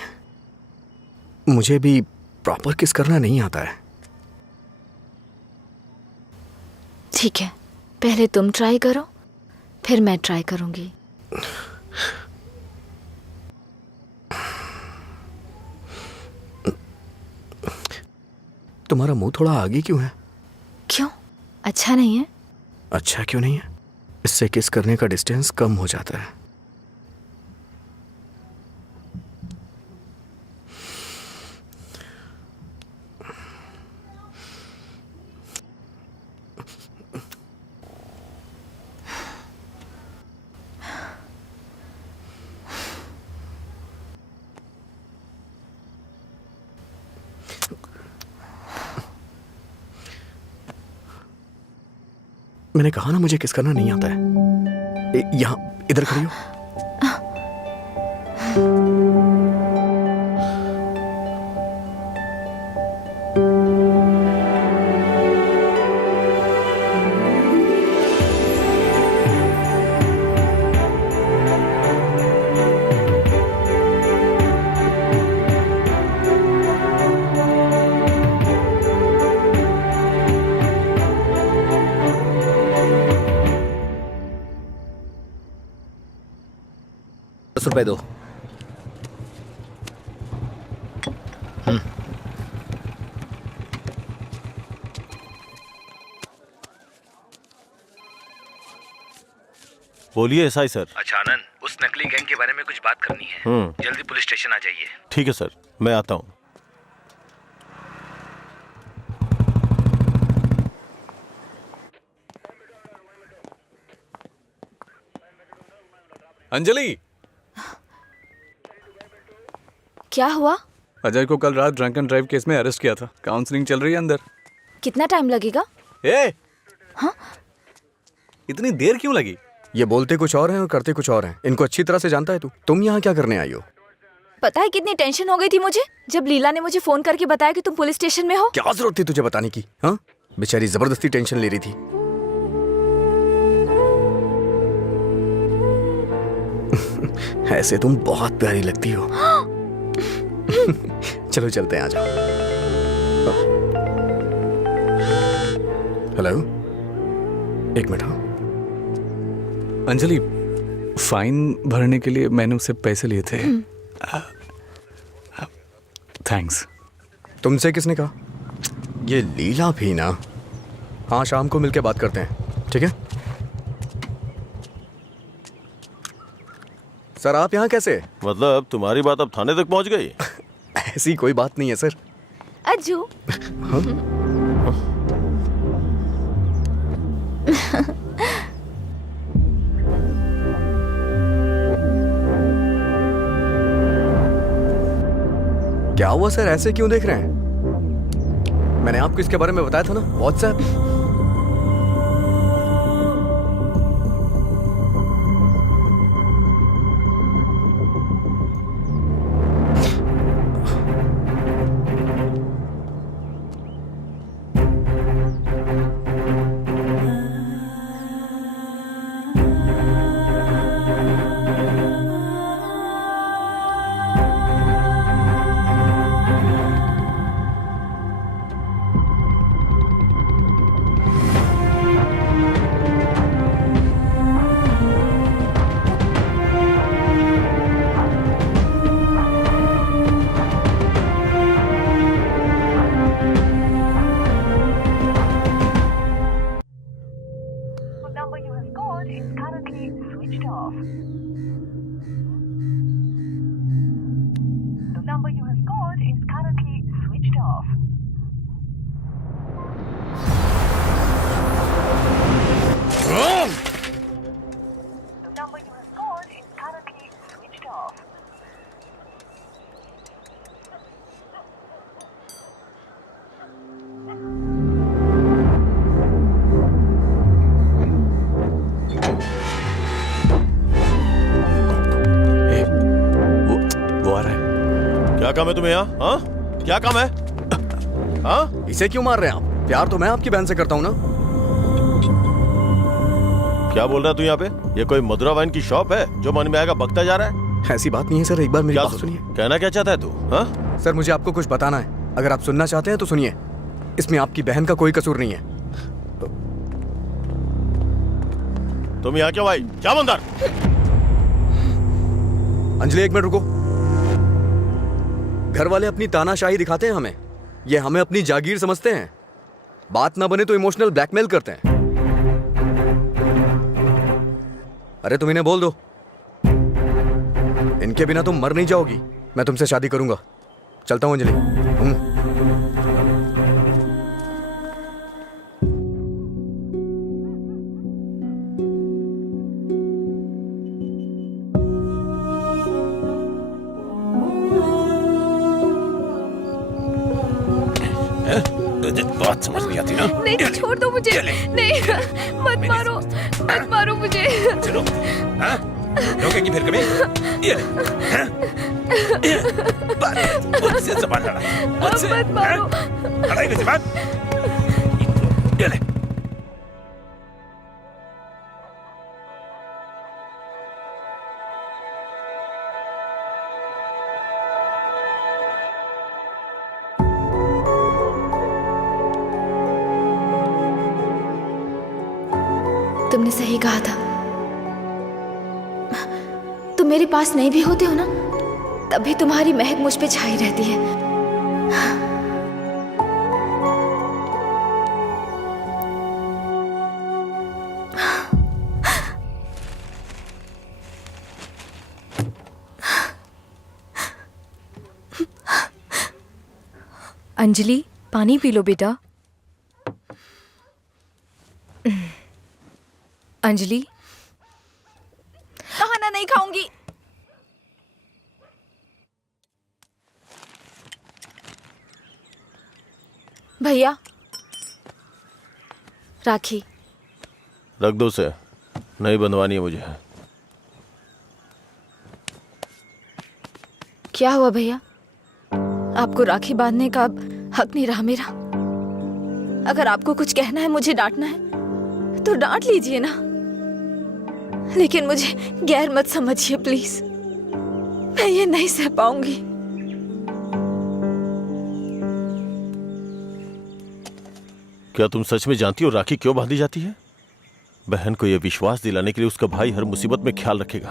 मुझे भी प्रॉपर किस करना नहीं आता है। ठीक है, पहले तुम ट्राई करो फिर मैं ट्राई करूंगी। तुम्हारा मुंह थोड़ा आगे क्यों है? क्यों? अच्छा नहीं है? अच्छा क्यों नहीं है? इससे किस करने का डिस्टेंस कम हो जाता है। मैंने कहा ना मुझे किस करना नहीं आता है। यहाँ इधर खड़ी हो। ₹10 दो। बोलिए एसआई सर। अच्छा आनंद, उस नकली गैंग के बारे में कुछ बात करनी है। जल्दी पुलिस स्टेशन आ जाइए। ठीक है सर, मैं आता हूँ। अंजलि, क्या हुआ? अजय को कल रात ड्रंक एंड ड्राइव केस में अरेस्ट किया था। काउंसलिंग चल रही है अंदर। कितना टाइम लगेगा? ए, हाँ? इतनी देर क्यों लगी? ये बोलते कुछ और हैं और करते कुछ और हैं। इनको अच्छी तरह से जानता है तू। तुम यहाँ क्या करने आई हो? पता है कितनी टेंशन हो गई थी मुझे जब लीला ने मुझे फोन करके बताया कि तुम पुलिस स्टेशन में हो। क्या जरूरत थी तुझे बताने की? हाँ, बेचारी जबरदस्ती टेंशन ले रही थी। ऐसे तुम बहुत प्यारी लगती हो। चलो चलते हैं, आ जाओ। हेलो, एक मिनट। हाँ अंजलि, फाइन भरने के लिए मैंने उससे पैसे लिए थे। थैंक्स। तुमसे किसने कहा? ये लीला भी ना। हाँ, शाम को मिलके बात करते हैं, ठीक है? सर आप यहाँ कैसे? मतलब तुम्हारी बात अब थाने तक पहुंच गई? ऐसी कोई बात नहीं है सर। अज्जू। क्या हुआ सर, ऐसे क्यों देख रहे हैं? मैंने आपको इसके बारे में बताया था ना, व्हाट्सएप। क्या काम है तुम्हें यहाँ? हाँ, क्या काम है? हाँ, इसे क्यों मार रहे हैं आप? प्यार तो मैं आपकी बहन से करता हूँ ना। क्या बोल रहा है तू यहाँ पे? ये कोई मधुरा वाइन की शॉप है जो मन में आएगा बकता जा रहा है? ऐसी बात नहीं है सर, एक बार मेरी क्या बात सुनिए। कहना क्या चाहता है तू? हाँ सर, मुझे आपको कुछ बताना है। अगर आप सुनना चाहते हैं तो सुनिए। इसमें आपकी बहन का कोई कसूर नहीं है। तुम यहाँ क्यों आई? क्या बंदर? अंजलि एक मिनट रुको। घर वाले अपनी तानाशाही दिखाते हैं हमें, ये हमें अपनी जागीर समझते हैं। बात ना बने तो इमोशनल ब्लैकमेल करते हैं। अरे तुम इन्हें बोल दो, इनके बिना तुम मर नहीं जाओगी। मैं तुमसे शादी करूंगा। चलता हूं अंजलि। बात समझ नहीं आती ना? नहीं, छोड़ दो मुझे। नहीं, मत मारो, मत मारो मुझे। चलो, हाँ? रोकेगी फिर कभी? ये ले, हाँ? मुझसे ज़बान लड़ा, मुझसे, मत मारो। हाँ? लड़ाई ज़बान? ये ले। तुमने सही कहा था। तुम मेरे पास नहीं भी होते हो ना, तब भी तुम्हारी महक मुझ पे छाई रहती है। अंजलि, पानी पी लो बेटा। अंजलि, खाना नहीं खाऊंगी। भैया, राखी। रख दो उसे। नहीं बंधवानी है मुझे। क्या हुआ भैया? आपको राखी बांधने का अब हक नहीं रहा मेरा? अगर आपको कुछ कहना है, मुझे डांटना है तो डांट लीजिए ना, लेकिन मुझे गैर मत समझिए प्लीज। मैं ये नहीं सह पाऊंगी। क्या तुम सच में जानती हो राखी क्यों बांधी जाती है? बहन को यह विश्वास दिलाने के लिए उसका भाई हर मुसीबत में ख्याल रखेगा।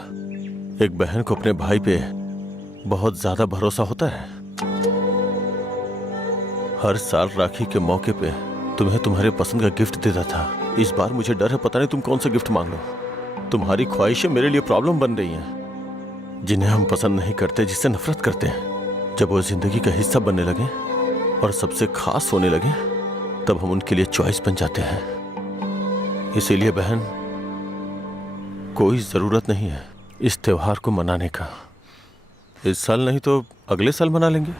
एक बहन को अपने भाई पे बहुत ज्यादा भरोसा होता है। हर साल राखी के मौके पे तुम्हें तुम्हारे पसंद का गिफ्ट देता था। इस बार मुझे डर है, पता नहीं तुम कौन सा गिफ्ट मांग लो। तुम्हारी ख्वाहिशें मेरे लिए प्रॉब्लम बन रही हैं, जिन्हें हम पसंद नहीं करते, जिससे नफरत करते हैं। जब वो जिंदगी का हिस्सा बनने लगे और सबसे खास होने लगे, तब हम उनके लिए चॉइस बन जाते हैं। इसीलिए बहन, कोई जरूरत नहीं है इस त्योहार को मनाने का। इस साल नहीं तो अगले साल मना लेंगे।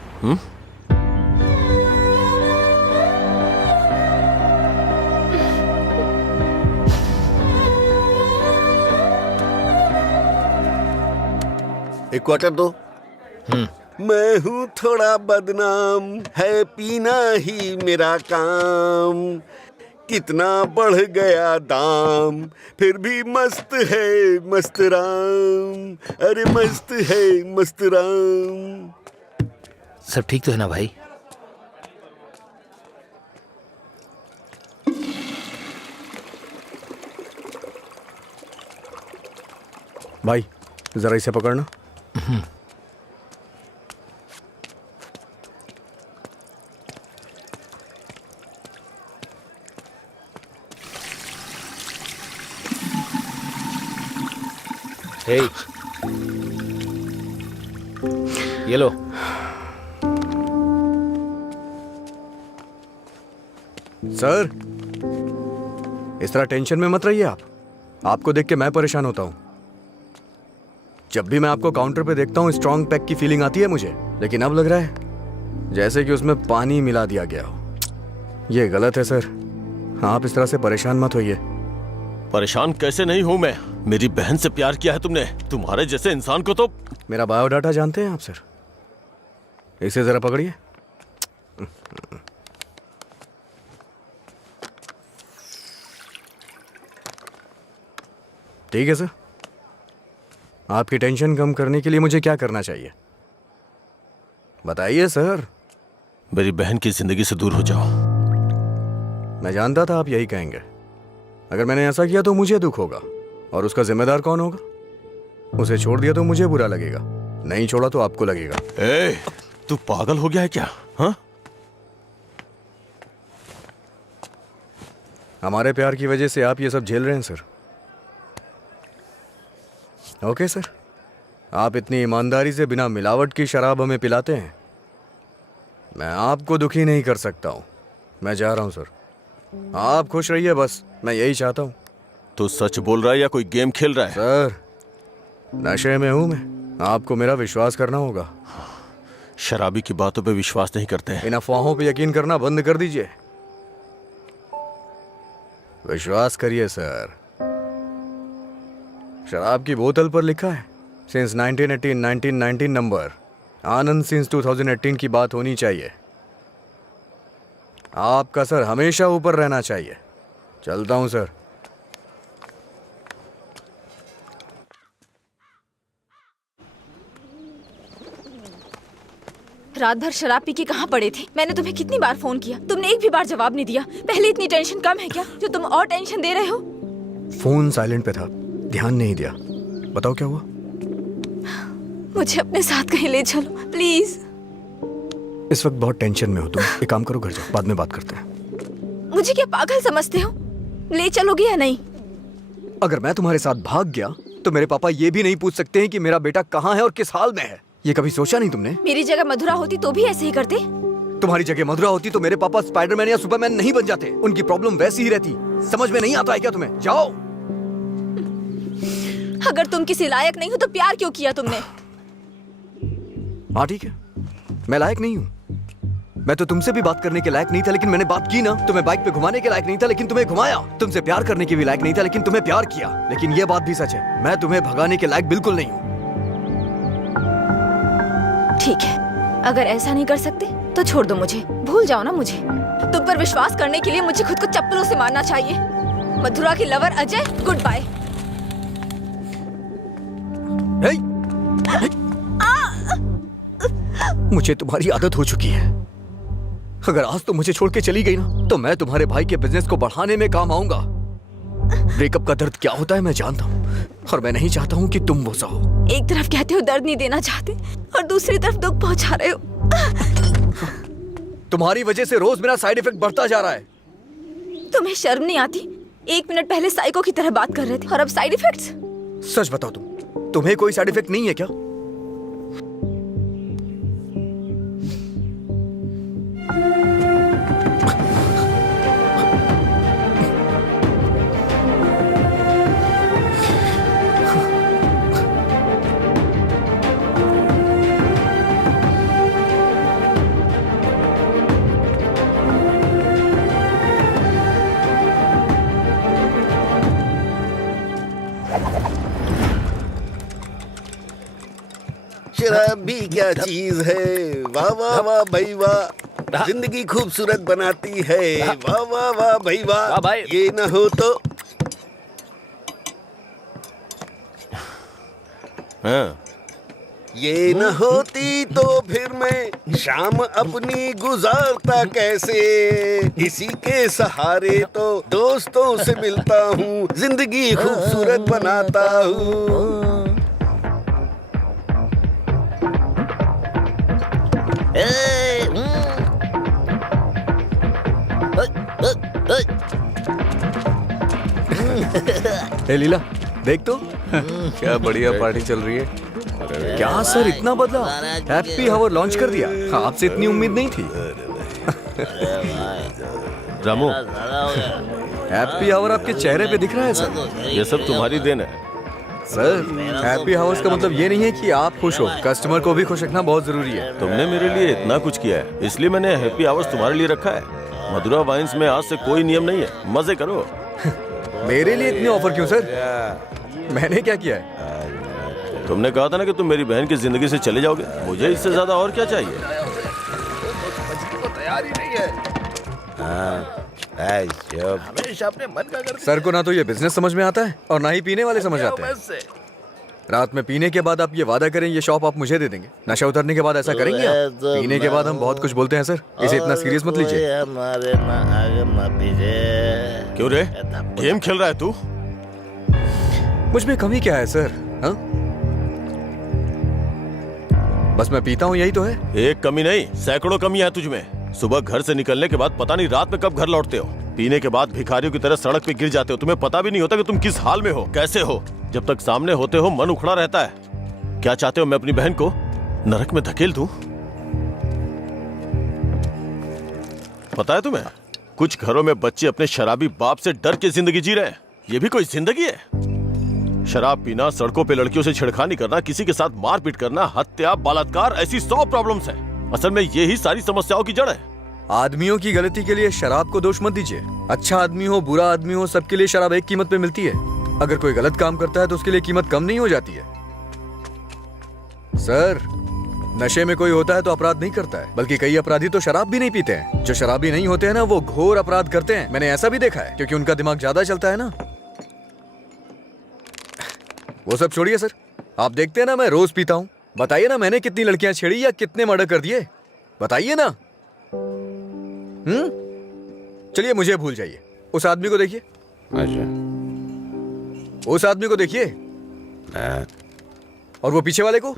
एक क्वार्टर दो। मैं हूँ थोड़ा बदनाम, है पीना ही मेरा काम, कितना बढ़ गया दाम, फिर भी मस्त है मस्त राम, अरे मस्त है मस्त राम। सब ठीक तो है ना भाई? भाई जरा इसे पकड़ना। हे, ये लो। सर, इस तरह टेंशन में मत रहिए आप। आपको देख के मैं परेशान होता हूं। जब भी मैं आपको काउंटर पे देखता हूं, स्ट्रॉन्ग पैक की फीलिंग आती है मुझे, लेकिन अब लग रहा है जैसे कि उसमें पानी मिला दिया गया हो। ये गलत है सर, आप इस तरह से परेशान मत होइए। परेशान कैसे नहीं हूं मैं? मेरी बहन से प्यार किया है तुमने। तुम्हारे जैसे इंसान को तो। मेरा बायोडाटा जानते हैं आप सर? इसे जरा पकड़िए। ठीक है सर, आपकी टेंशन कम करने के लिए मुझे क्या करना चाहिए बताइए सर। मेरी बहन की जिंदगी से दूर हो जाओ। मैं जानता था आप यही कहेंगे। अगर मैंने ऐसा किया तो मुझे दुख होगा, और उसका जिम्मेदार कौन होगा? उसे छोड़ दिया तो मुझे बुरा लगेगा, नहीं छोड़ा तो आपको लगेगा। ए, तू पागल हो गया है क्या? हाँ? हमारे प्यार की वजह से आप ये सब झेल रहे हैं सर। ओके सर, आप इतनी ईमानदारी से बिना मिलावट की शराब हमें पिलाते हैं, मैं आपको दुखी नहीं कर सकता हूं। मैं जा रहा हूं सर, आप खुश रहिए बस, मैं यही चाहता हूं। तू सच बोल रहा है या कोई गेम खेल रहा है? सर, नशे में हूं मैं, आपको मेरा विश्वास करना होगा। शराबी की बातों पे विश्वास नहीं करते हैं। इन अफवाहों पे यकीन करना बंद कर दीजिए। विश्वास करिए सर, शराब की बोतल पर लिखा है सिंस 1918 1919 नंबर, आनंद सिंस 2018 की बात होनी चाहिए। आपका सर हमेशा ऊपर रहना चाहिए। चलता हूं सर। रात भर शराब पी के कहाँ पड़े थे? मैंने तुम्हें कितनी बार फोन किया, तुमने एक भी बार जवाब नहीं दिया। पहले इतनी टेंशन कम है क्या जो तुम और टेंशन दे रहे हो? फोन साइलेंट पे था, ध्यान नहीं दिया। बताओ क्या हुआ? मुझे अपने साथ कहीं ले चलो प्लीज। इस वक्त बहुत टेंशन में हो तुम, एक काम करो, घर जाओ, बाद में बात करते हैं। मुझे क्या पागल समझते हो? ले चलोगे या नहीं? अगर मैं तुम्हारे साथ भाग गया तो मेरे पापा ये भी नहीं पूछ सकते हैं कि मेरा बेटा कहाँ है और किस हाल में है। ये कभी सोचा नहीं तुमने? मेरी जगह मधुरा होती तो भी ऐसे ही करते। तुम्हारी जगह मधुरा होती तो मेरे पापा स्पाइडरमैन या सुपरमैन नहीं बन जाते। उनकी प्रॉब्लम वैसी ही रहती। समझ में नहीं आता है क्या तुम्हें? जाओ। अगर तुम किसी लायक नहीं हो तो प्यार क्यों किया तुमने? हाँ ठीक है, मैं लायक नहीं हूँ, मैं तो तुमसे भी बात करने के लायक नहीं था, लेकिन मैंने बात की ना। तुम्हें बाइक पे घुमाने के लायक नहीं था, लेकिन तुम्हें घुमाया। तुमसे प्यार करने के भी लायक नहीं था, लेकिन तुम्हें प्यार किया। लेकिन ये बात भी सच है, मैं तुम्हें भगाने के लायक बिल्कुल नहीं हूँ। ठीक है, अगर ऐसा नहीं कर सकते तो छोड़ दो मुझे, भूल जाओ ना मुझे। तुम पर विश्वास करने के लिए मुझे खुद को चप्पलों से मारना चाहिए। मथुरा की लवर अजय, गुड बाय। मुझे तुम्हारी आदत हो चुकी है। अगर आज तुम मुझे छोड़ के चली गई ना, तो मैं तुम्हारे भाई के बिजनेस को बढ़ाने में काम आऊंगा। ब्रेकअप का दर्द क्या होता है मैं जानता हूँ, और मैं नहीं चाहता हूँ कि तुम वो सहो। एक तरफ कहते हो दर्द नहीं देना चाहते, और दूसरी तरफ दुख पहुंचा रहे हो। तुम्हारी वजह से रोज मेरा साइड इफेक्ट बढ़ता जा रहा है। तुम्हें शर्म नहीं आती? 1 मिनट पहले साइको की तरह बात कर रहे थे, और अब साइड इफेक्ट्स। सच बताओ, तुम्हें कोई साइड इफेक्ट नहीं है क्या? शराब भी क्या चीज है, वाह वाह वाह भाई वाह, जिंदगी खूबसूरत बनाती है, वाह वाह वाह भाई वाह। भाई। ये न हो तो हाँ। ये न होती तो फिर मैं शाम अपनी गुजारता कैसे। इसी के सहारे तो दोस्तों से मिलता हूँ, जिंदगी खूबसूरत बनाता हूँ। ए लीला, देख तो क्या बढ़िया पार्टी चल रही है। क्या सर इतना बदला? हैप्पी हावर लॉन्च कर दिया। आपसे इतनी उम्मीद नहीं थी। रामू, हैप्पी हावर आपके चेहरे पे दिख रहा है सर। ये सब तुम्हारी देन है। सर, हैप्पी हावर्स का मतलब ये नहीं है कि आप खुश हो, कस्टमर को भी खुश रखना बहुत जरूरी है। तुमने मेरे लिए इतना कुछ किया है, इसलिए मैंने हैप्पी आवर्स तुम्हारे लिए रखा है। मधुरा वाइन्स में आज से कोई नियम नहीं है, मजे करो। मेरे लिए इतने ऑफर क्यों सर? मैंने क्या किया है? तुमने कहा था ना कि तुम मेरी बहन की जिंदगी से चले जाओगे, मुझे इससे ज्यादा और क्या चाहिए? तैयार ही नहीं है। हमेशा अपने मन का कर। सर को ना तो ये बिजनेस समझ में आता है, और ना ही पीने वाले समझ आते हैं। रात में पीने के बाद आप ये वादा करें ये शॉप आप मुझे दे देंगे। नशा उतरने के बाद ऐसा करेंगे आप? पीने के बाद हम बहुत कुछ बोलते हैं सर, इसे इतना सीरियस मत लीजिए। क्यों रे, गेम खेल रहा है तू? मुझ में कमी क्या है सर? हाँ, बस मैं पीता हूँ, यही तो है। एक कमी नहीं, सैकड़ों कमियां हैं तुझमें। सुबह घर से निकलने के बाद पता नहीं रात में कब घर लौटते हो। पीने के बाद भिखारियों की तरह सड़क पे गिर जाते हो। तुम्हें पता भी नहीं होता कि तुम किस हाल में हो, कैसे हो। जब तक सामने होते हो मन उखड़ा रहता है। क्या चाहते हो, मैं अपनी बहन को नरक में धकेल दूं? पता है तुम्हें, कुछ घरों में बच्चे अपने शराबी बाप से डर के जिंदगी जी रहे हैं। ये भी कोई जिंदगी है? शराब पीना, सड़कों पे लड़कियों से छेड़खानी करना, किसी के साथ मारपीट करना, हत्या, बलात्कार, ऐसी 100 प्रॉब्लम्स हैं। असल में यही सारी समस्याओं की जड़ है। आदमियों की गलती के लिए शराब को दोष मत दीजिए। अच्छा आदमी हो, बुरा आदमी हो, सबके लिए शराब एक कीमत पे मिलती है। अगर कोई गलत काम करता है तो उसके लिए कीमत कम नहीं हो जाती है। सर, नशे में कोई होता है तो अपराध नहीं करता है, बल्कि कई अपराधी तो शराब भी नहीं पीते हैं। जो शराबी नहीं होते हैं ना, वो घोर अपराध करते हैं। मैंने ऐसा भी देखा है, क्योंकि उनका दिमाग ज्यादा चलता है ना। वो सब छोड़िए सर, आप देखते हैं ना मैं रोज पीता हूँ। बताइए ना मैंने कितनी लड़कियां छेड़ी या कितने मर्डर कर दिए, बताइए ना। चलिए मुझे भूल जाइए। उस आदमी को देखिए, उस आदमी को देखिए, और वो पीछे वाले को।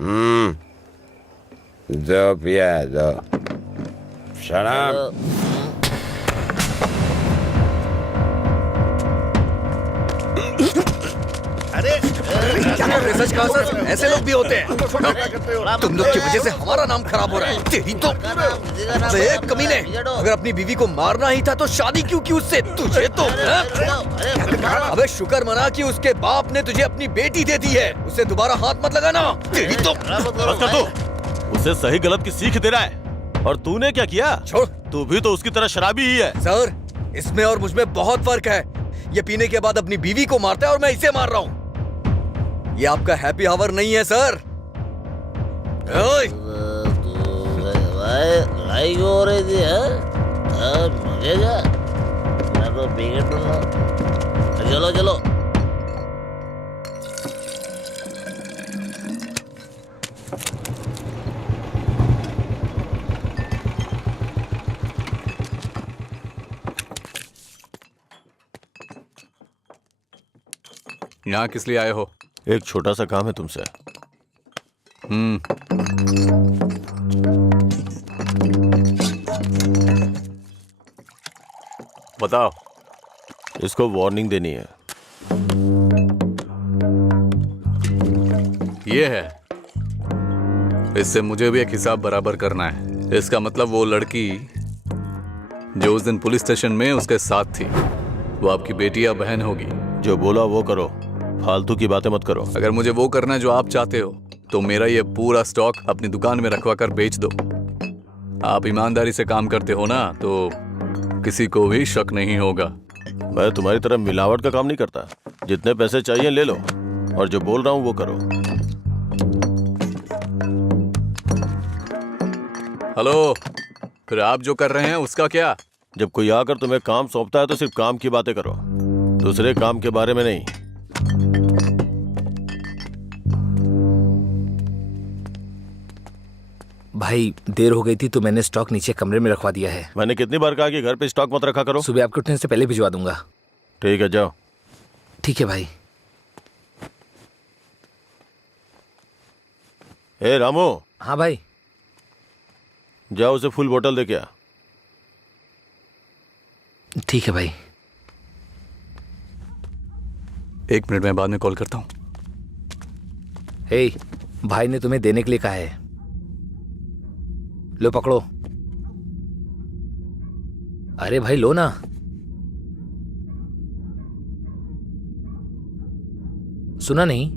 जो पिया जो शराब। सच कहा सर, ऐसे लोग भी होते हैं। तुम लोग की वजह से हमारा नाम खराब हो रहा है। तेरी तो कमीने, अगर अपनी बीवी को मारना ही था तो शादी क्यों की उससे? तुझे तो अबे शुक्र मना कि उसके बाप ने तुझे अपनी बेटी दे दी है। उससे दोबारा हाथ मत लगाना। तेरी तो उसे सही गलत की सीख दे रहा है। और तूने क्या किया? छोड़। तू भी तो उसकी तरह शराबी ही है। सर, इसमें और मुझमें बहुत फर्क है। ये पीने के बाद अपनी बीवी को मारता है और मैं इसे मार रहा हूँ। ये आपका हैप्पी आवर नहीं है सर। ओए! लड़ाई क्यों हो रही थी? मुझे क्या, मैं तो पी के टूंगा। चलो चलो। यहाँ किस लिए आए हो? एक छोटा सा काम है तुमसे। बताओ। इसको वार्निंग देनी है। ये है, इससे मुझे भी एक हिसाब बराबर करना है। इसका मतलब वो लड़की जो उस दिन पुलिस स्टेशन में उसके साथ थी, वो आपकी बेटी या बहन होगी। जो बोला वो करो, फालतू की बातें मत करो। अगर मुझे वो करना है जो आप चाहते हो तो मेरा ये पूरा स्टॉक अपनी दुकान में रखवा कर बेच दो। आप ईमानदारी से काम करते हो ना, तो किसी को भी शक नहीं होगा। मैं तुम्हारी तरह मिलावट का काम नहीं करता। जितने पैसे चाहिए ले लो, और जो बोल रहा हूँ वो करो। हेलो, फिर आप जो कर रहे हैं उसका क्या? जब कोई आकर तुम्हें काम सौंपता है तो सिर्फ काम की बातें करो, दूसरे काम के बारे में नहीं। भाई देर हो गई थी तो मैंने स्टॉक नीचे कमरे में रखवा दिया है। मैंने कितनी बार कहा कि घर पे स्टॉक मत रखा करो? सुबह आपके उठने से पहले भिजवा दूंगा। ठीक है, जाओ। ठीक है भाई। ए रामू। हाँ भाई। जाओ उसे फुल बोतल दे के आ। ठीक है भाई। 1 मिनट में बाद में कॉल करता हूँ। हे, भाई ने तुम्हें देने के लिए कहा है। लो पकड़ो। अरे भाई लो ना। सुना नहीं?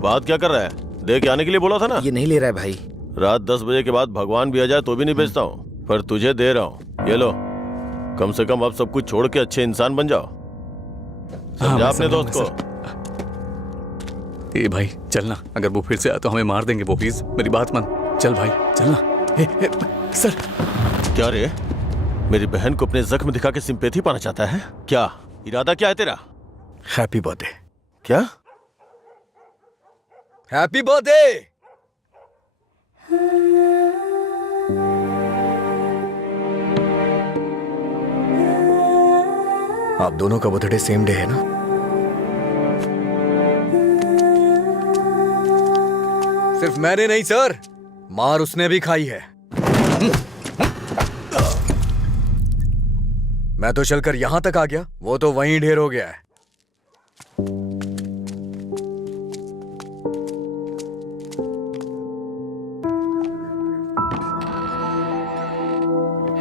बात क्या कर रहा है? दे के आने के लिए बोला था ना। ये नहीं ले रहा है भाई। रात 10 बजे के बाद भगवान भी आ जाए तो भी नहीं बेचता हूँ, पर तुझे दे रहा हूँ। ये लो, कम से कम अब सब कुछ छोड़ के अच्छे इंसान बन जाओ। समझा अपने दोस्त को? ए भाई चलना, अगर वो फिर से आए तो हमें मार देंगे वो। प्लीज मेरी बात मान। चल भाई चलना। सर। क्या रे, मेरी बहन को अपने जख्म दिखा के सिंपैथी पाना चाहता है क्या? इरादा क्या है तेरा? Happy birthday. क्या? Happy birthday. आप दोनों का बर्थडे सेम डे है ना? सिर्फ मैंने नहीं सर, मार उसने भी खाई है। मैं तो चलकर यहां तक आ गया, वो तो वहीं ढेर हो गया है।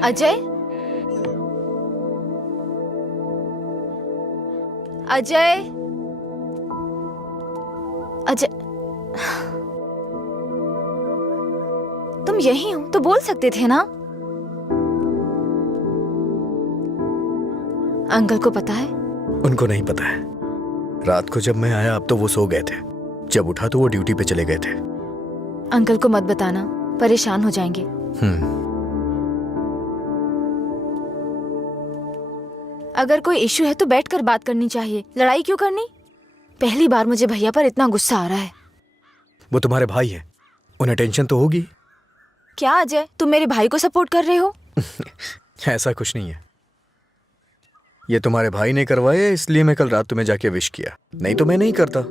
अजय, अजय, अजय, तुम यही हो तो बोल सकते थे ना। अंकल को पता है? उनको नहीं पता है। रात को जब मैं आया अब तो वो सो गए थे, जब उठा तो वो ड्यूटी पे चले गए थे। अंकल को मत बताना, परेशान हो जाएंगे। अगर कोई इशू है तो बैठकर बात करनी चाहिए, लड़ाई क्यों करनी? पहली बार मुझे भैया पर इतना गुस्सा आ रहा है। वो तुम्हारे भाई है, उन्हें टेंशन तो होगी। क्या अजय, तुम मेरे भाई को सपोर्ट कर रहे हो? ऐसा कुछ नहीं है। ये तुम्हारे भाई ने करवाया इसलिए मैं कल रात तुम्हें जाके विश किया, नहीं तो मैं नहीं करता।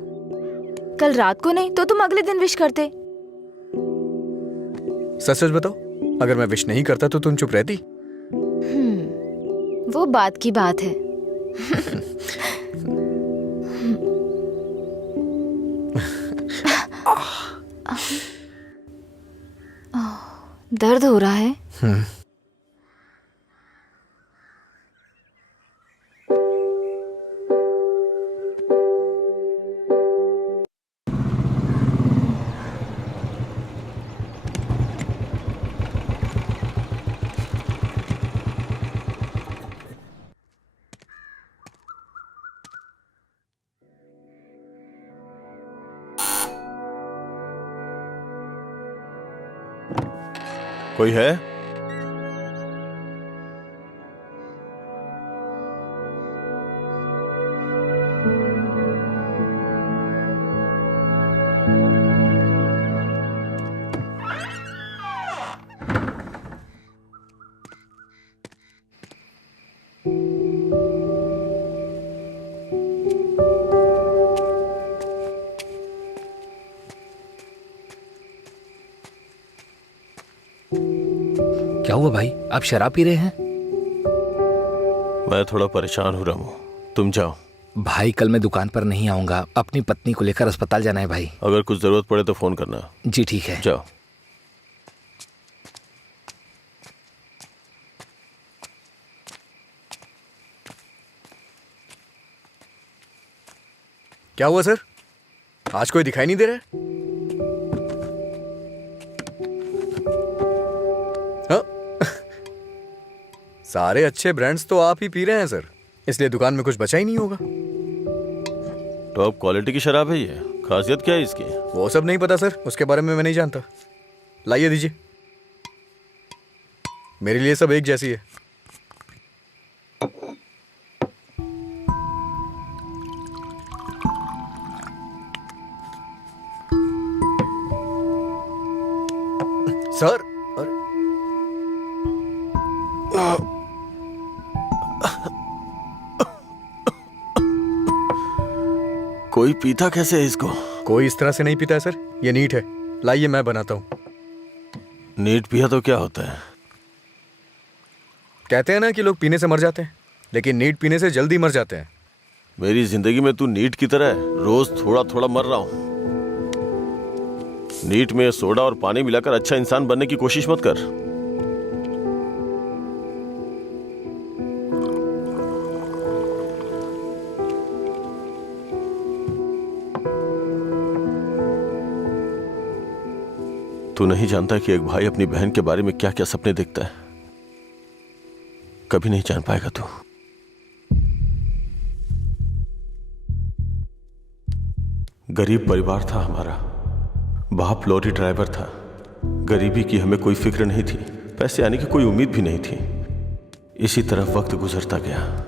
कल रात को नहीं तो तुम अगले दिन विश करते। सच सच बताओ, अगर मैं विश नहीं करता तो तुम चुप रहती? वो बात की बात है। दर्द हो रहा है? कोई है? क्या हुआ भाई, आप शराब पी रहे हैं? मैं थोड़ा परेशान हो रहा हूँ, तुम जाओ। भाई कल मैं दुकान पर नहीं आऊंगा, अपनी पत्नी को लेकर अस्पताल जाना है भाई। अगर कुछ जरूरत पड़े तो फोन करना। जी ठीक है। जाओ। क्या हुआ सर, आज कोई दिखाई नहीं दे रहा है? हाँ? सारे अच्छे ब्रांड्स तो आप ही पी रहे हैं सर, इसलिए दुकान में कुछ बचा ही नहीं होगा। टॉप क्वालिटी की शराब है ये, खासियत क्या है इसकी? वो सब नहीं पता सर, उसके बारे में मैं नहीं जानता। लाइए दीजिए, मेरे लिए सब एक जैसी है। सर कोई पीता कैसे है इसको? कोई इस तरह से नहीं पीता है सर, ये नीट है। लाइए मैं बनाता हूँ। नीट पिया तो क्या होता है? कहते हैं ना कि लोग पीने से मर जाते हैं, लेकिन नीट पीने से जल्दी मर जाते हैं। मेरी जिंदगी में तू नीट की तरह है, रोज थोड़ा थोड़ा मर रहा हूं। नीट में सोडा और पानी मिलाकर अच्छा इंसान बनने की कोशिश मत कर। तू नहीं जानता कि एक भाई अपनी बहन के बारे में क्या क्या सपने देखता है। कभी नहीं जान पाएगा तू। गरीब परिवार था हमारा, बाप लॉरी ड्राइवर था। गरीबी की हमें कोई फिक्र नहीं थी, पैसे आने की कोई उम्मीद भी नहीं थी। इसी तरह वक्त गुजरता गया।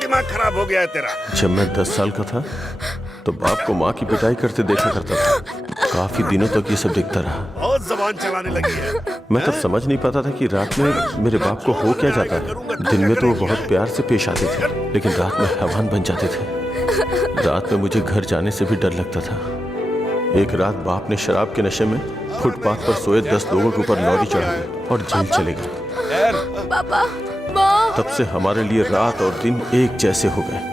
दिमाग खराब हो गया है तेरा। जब मैं 10 साल का था तो बाप को माँ की पिटाई करते देखा करता था। काफी दिनों तक ये सब देखता रहा। बहुत जबान चलाने लगी है। मैं तब समझ नहीं पाता था कि रात में मेरे बाप को हो क्या जाता है। दिन में तो वो बहुत प्यार से पेश आते थे, लेकिन रात में हैवान बन जाते थे। रात में मुझे घर जाने से भी डर लगता था। एक रात बाप ने शराब के नशे में फुटपाथ पर सोए 10 लोगों के ऊपर लॉरी चढ़ा दी और जेल चले गए। पापा, माँ। तब से हमारे लिए रात और दिन एक जैसे हो गए।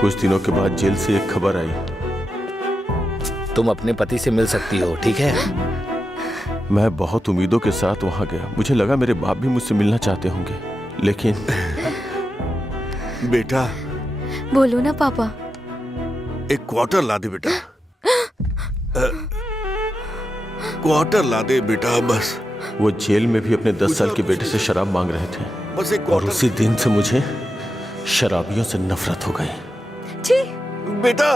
कुछ दिनों के बाद जेल से एक खबर आई, तुम अपने पति से मिल सकती हो, ठीक है? मैं बहुत उम्मीदों के साथ वहां गया। मुझे लगा मेरे बाप भी मुझसे मिलना चाहते होंगे, लेकिन बेटा, बोलो ना पापा। एक क्वार्टर ला दे बेटा। क्वार्टर ला दे बेटा बस। वो जेल में भी अपने 10 साल के बेटे से शराब मांग रहे थे, बस एक और उसी दिन से मुझे शराबियों से नफरत हो गई। छी। बेटा,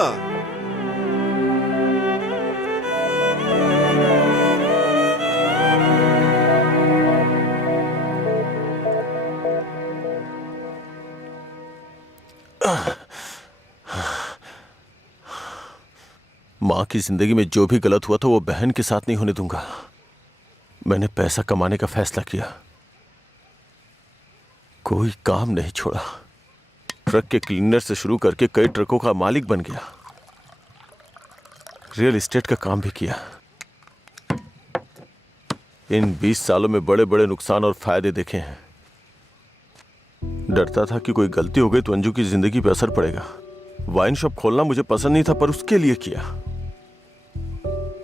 माँ की जिंदगी में जो भी गलत हुआ था वो बहन के साथ नहीं होने दूंगा। मैंने पैसा कमाने का फैसला किया, कोई काम नहीं छोड़ा। ट्रक के क्लीनर से शुरू करके कई ट्रकों का मालिक बन गया। रियल एस्टेट का काम भी किया। इन 20 सालों में बड़े बड़े नुकसान और फायदे देखे हैं। डरता था कि कोई गलती हो गई तो अंजू की जिंदगी पर असर पड़ेगा। वाइन शॉप खोलना मुझे पसंद नहीं था, पर उसके लिए किया।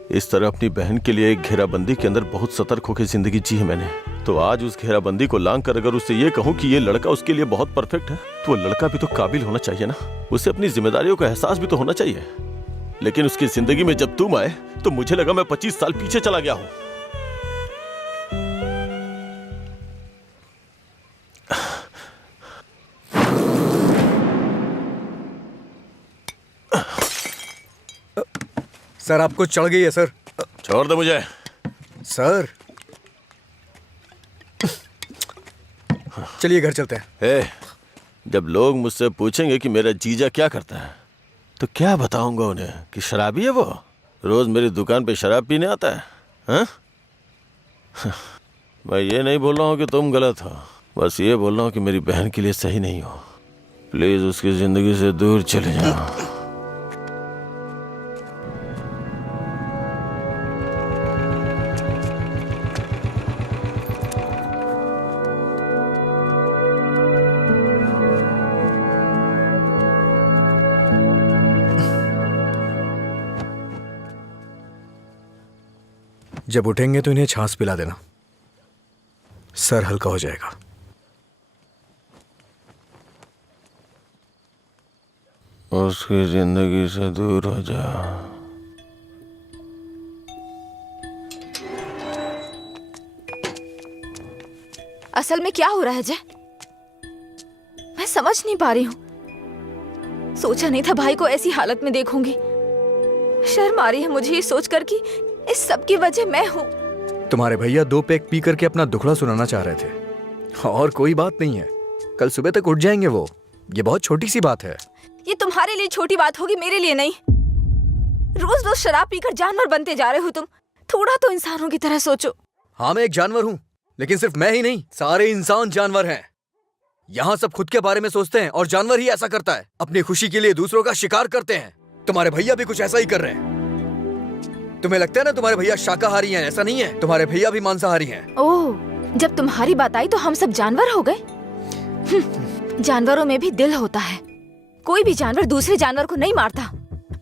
इस तरह अपनी बहन के लिए एक घेराबंदी के अंदर बहुत सतर्क होकर जिंदगी जी है मैंने। तो आज उस घेराबंदी को लांग कर अगर उससे ये कहूं कि ये लड़का उसके लिए बहुत परफेक्ट है, तो वो लड़का भी तो काबिल होना चाहिए ना। उसे अपनी जिम्मेदारियों का एहसास भी तो होना चाहिए। लेकिन उसकी जिंदगी में जब तुम आए तो मुझे लगा मैं 25 साल पीछे चला गया हूं। सर आपको चढ़ गई है सर। छोड़ दे मुझे। सर चलिए घर चलते हैं। ए, जब लोग मुझसे पूछेंगे कि मेरा जीजा क्या करता है तो क्या बताऊंगा उन्हें कि शराबी है वो, रोज मेरी दुकान पे शराब पीने आता है। हाँ? मैं ये नहीं बोल रहा हूँ कि तुम गलत हो, बस ये बोल रहा हूँ कि मेरी बहन के लिए सही नहीं हो। प्लीज उसकी जिंदगी से दूर चले जाओ। जब उठेंगे तो इन्हें छाछ पिला देना, सर हल्का हो जाएगा। उसकी जिंदगी से दूर हो जा। असल में क्या हो रहा है जय, मैं समझ नहीं पा रही हूँ। सोचा नहीं था भाई को ऐसी हालत में देखूंगी। शर्म आ रही है मुझे ये सोचकर कि इस सब की वजह मैं हूँ। तुम्हारे भैया 2 पैक पी करके अपना दुखड़ा सुनाना चाह रहे थे और कोई बात नहीं है, कल सुबह तक उठ जाएंगे वो। ये बहुत छोटी सी बात है। ये तुम्हारे लिए छोटी बात होगी, मेरे लिए नहीं। रोज रोज शराब पीकर जानवर बनते जा रहे हो तुम। थोड़ा तो इंसानों की तरह सोचो। हाँ मैं एक जानवर हूँ, लेकिन सिर्फ मैं ही नहीं, सारे इंसान जानवर हैं। यहाँ सब खुद के बारे में सोचते हैं और जानवर ही ऐसा करता है, अपनी खुशी के लिए दूसरों का शिकार करते हैं। तुम्हारे भैया भी कुछ ऐसा ही कर रहे हैं। तुम्हें लगता है ना तुम्हारे भैया शाकाहारी हैं, ऐसा नहीं है, तुम्हारे भैया भी मांसाहारी हैं। ओह, जब तुम्हारी बात आई तो हम सब जानवर हो गए। जानवरों में भी दिल होता है। कोई भी जानवर दूसरे जानवर को नहीं मारता,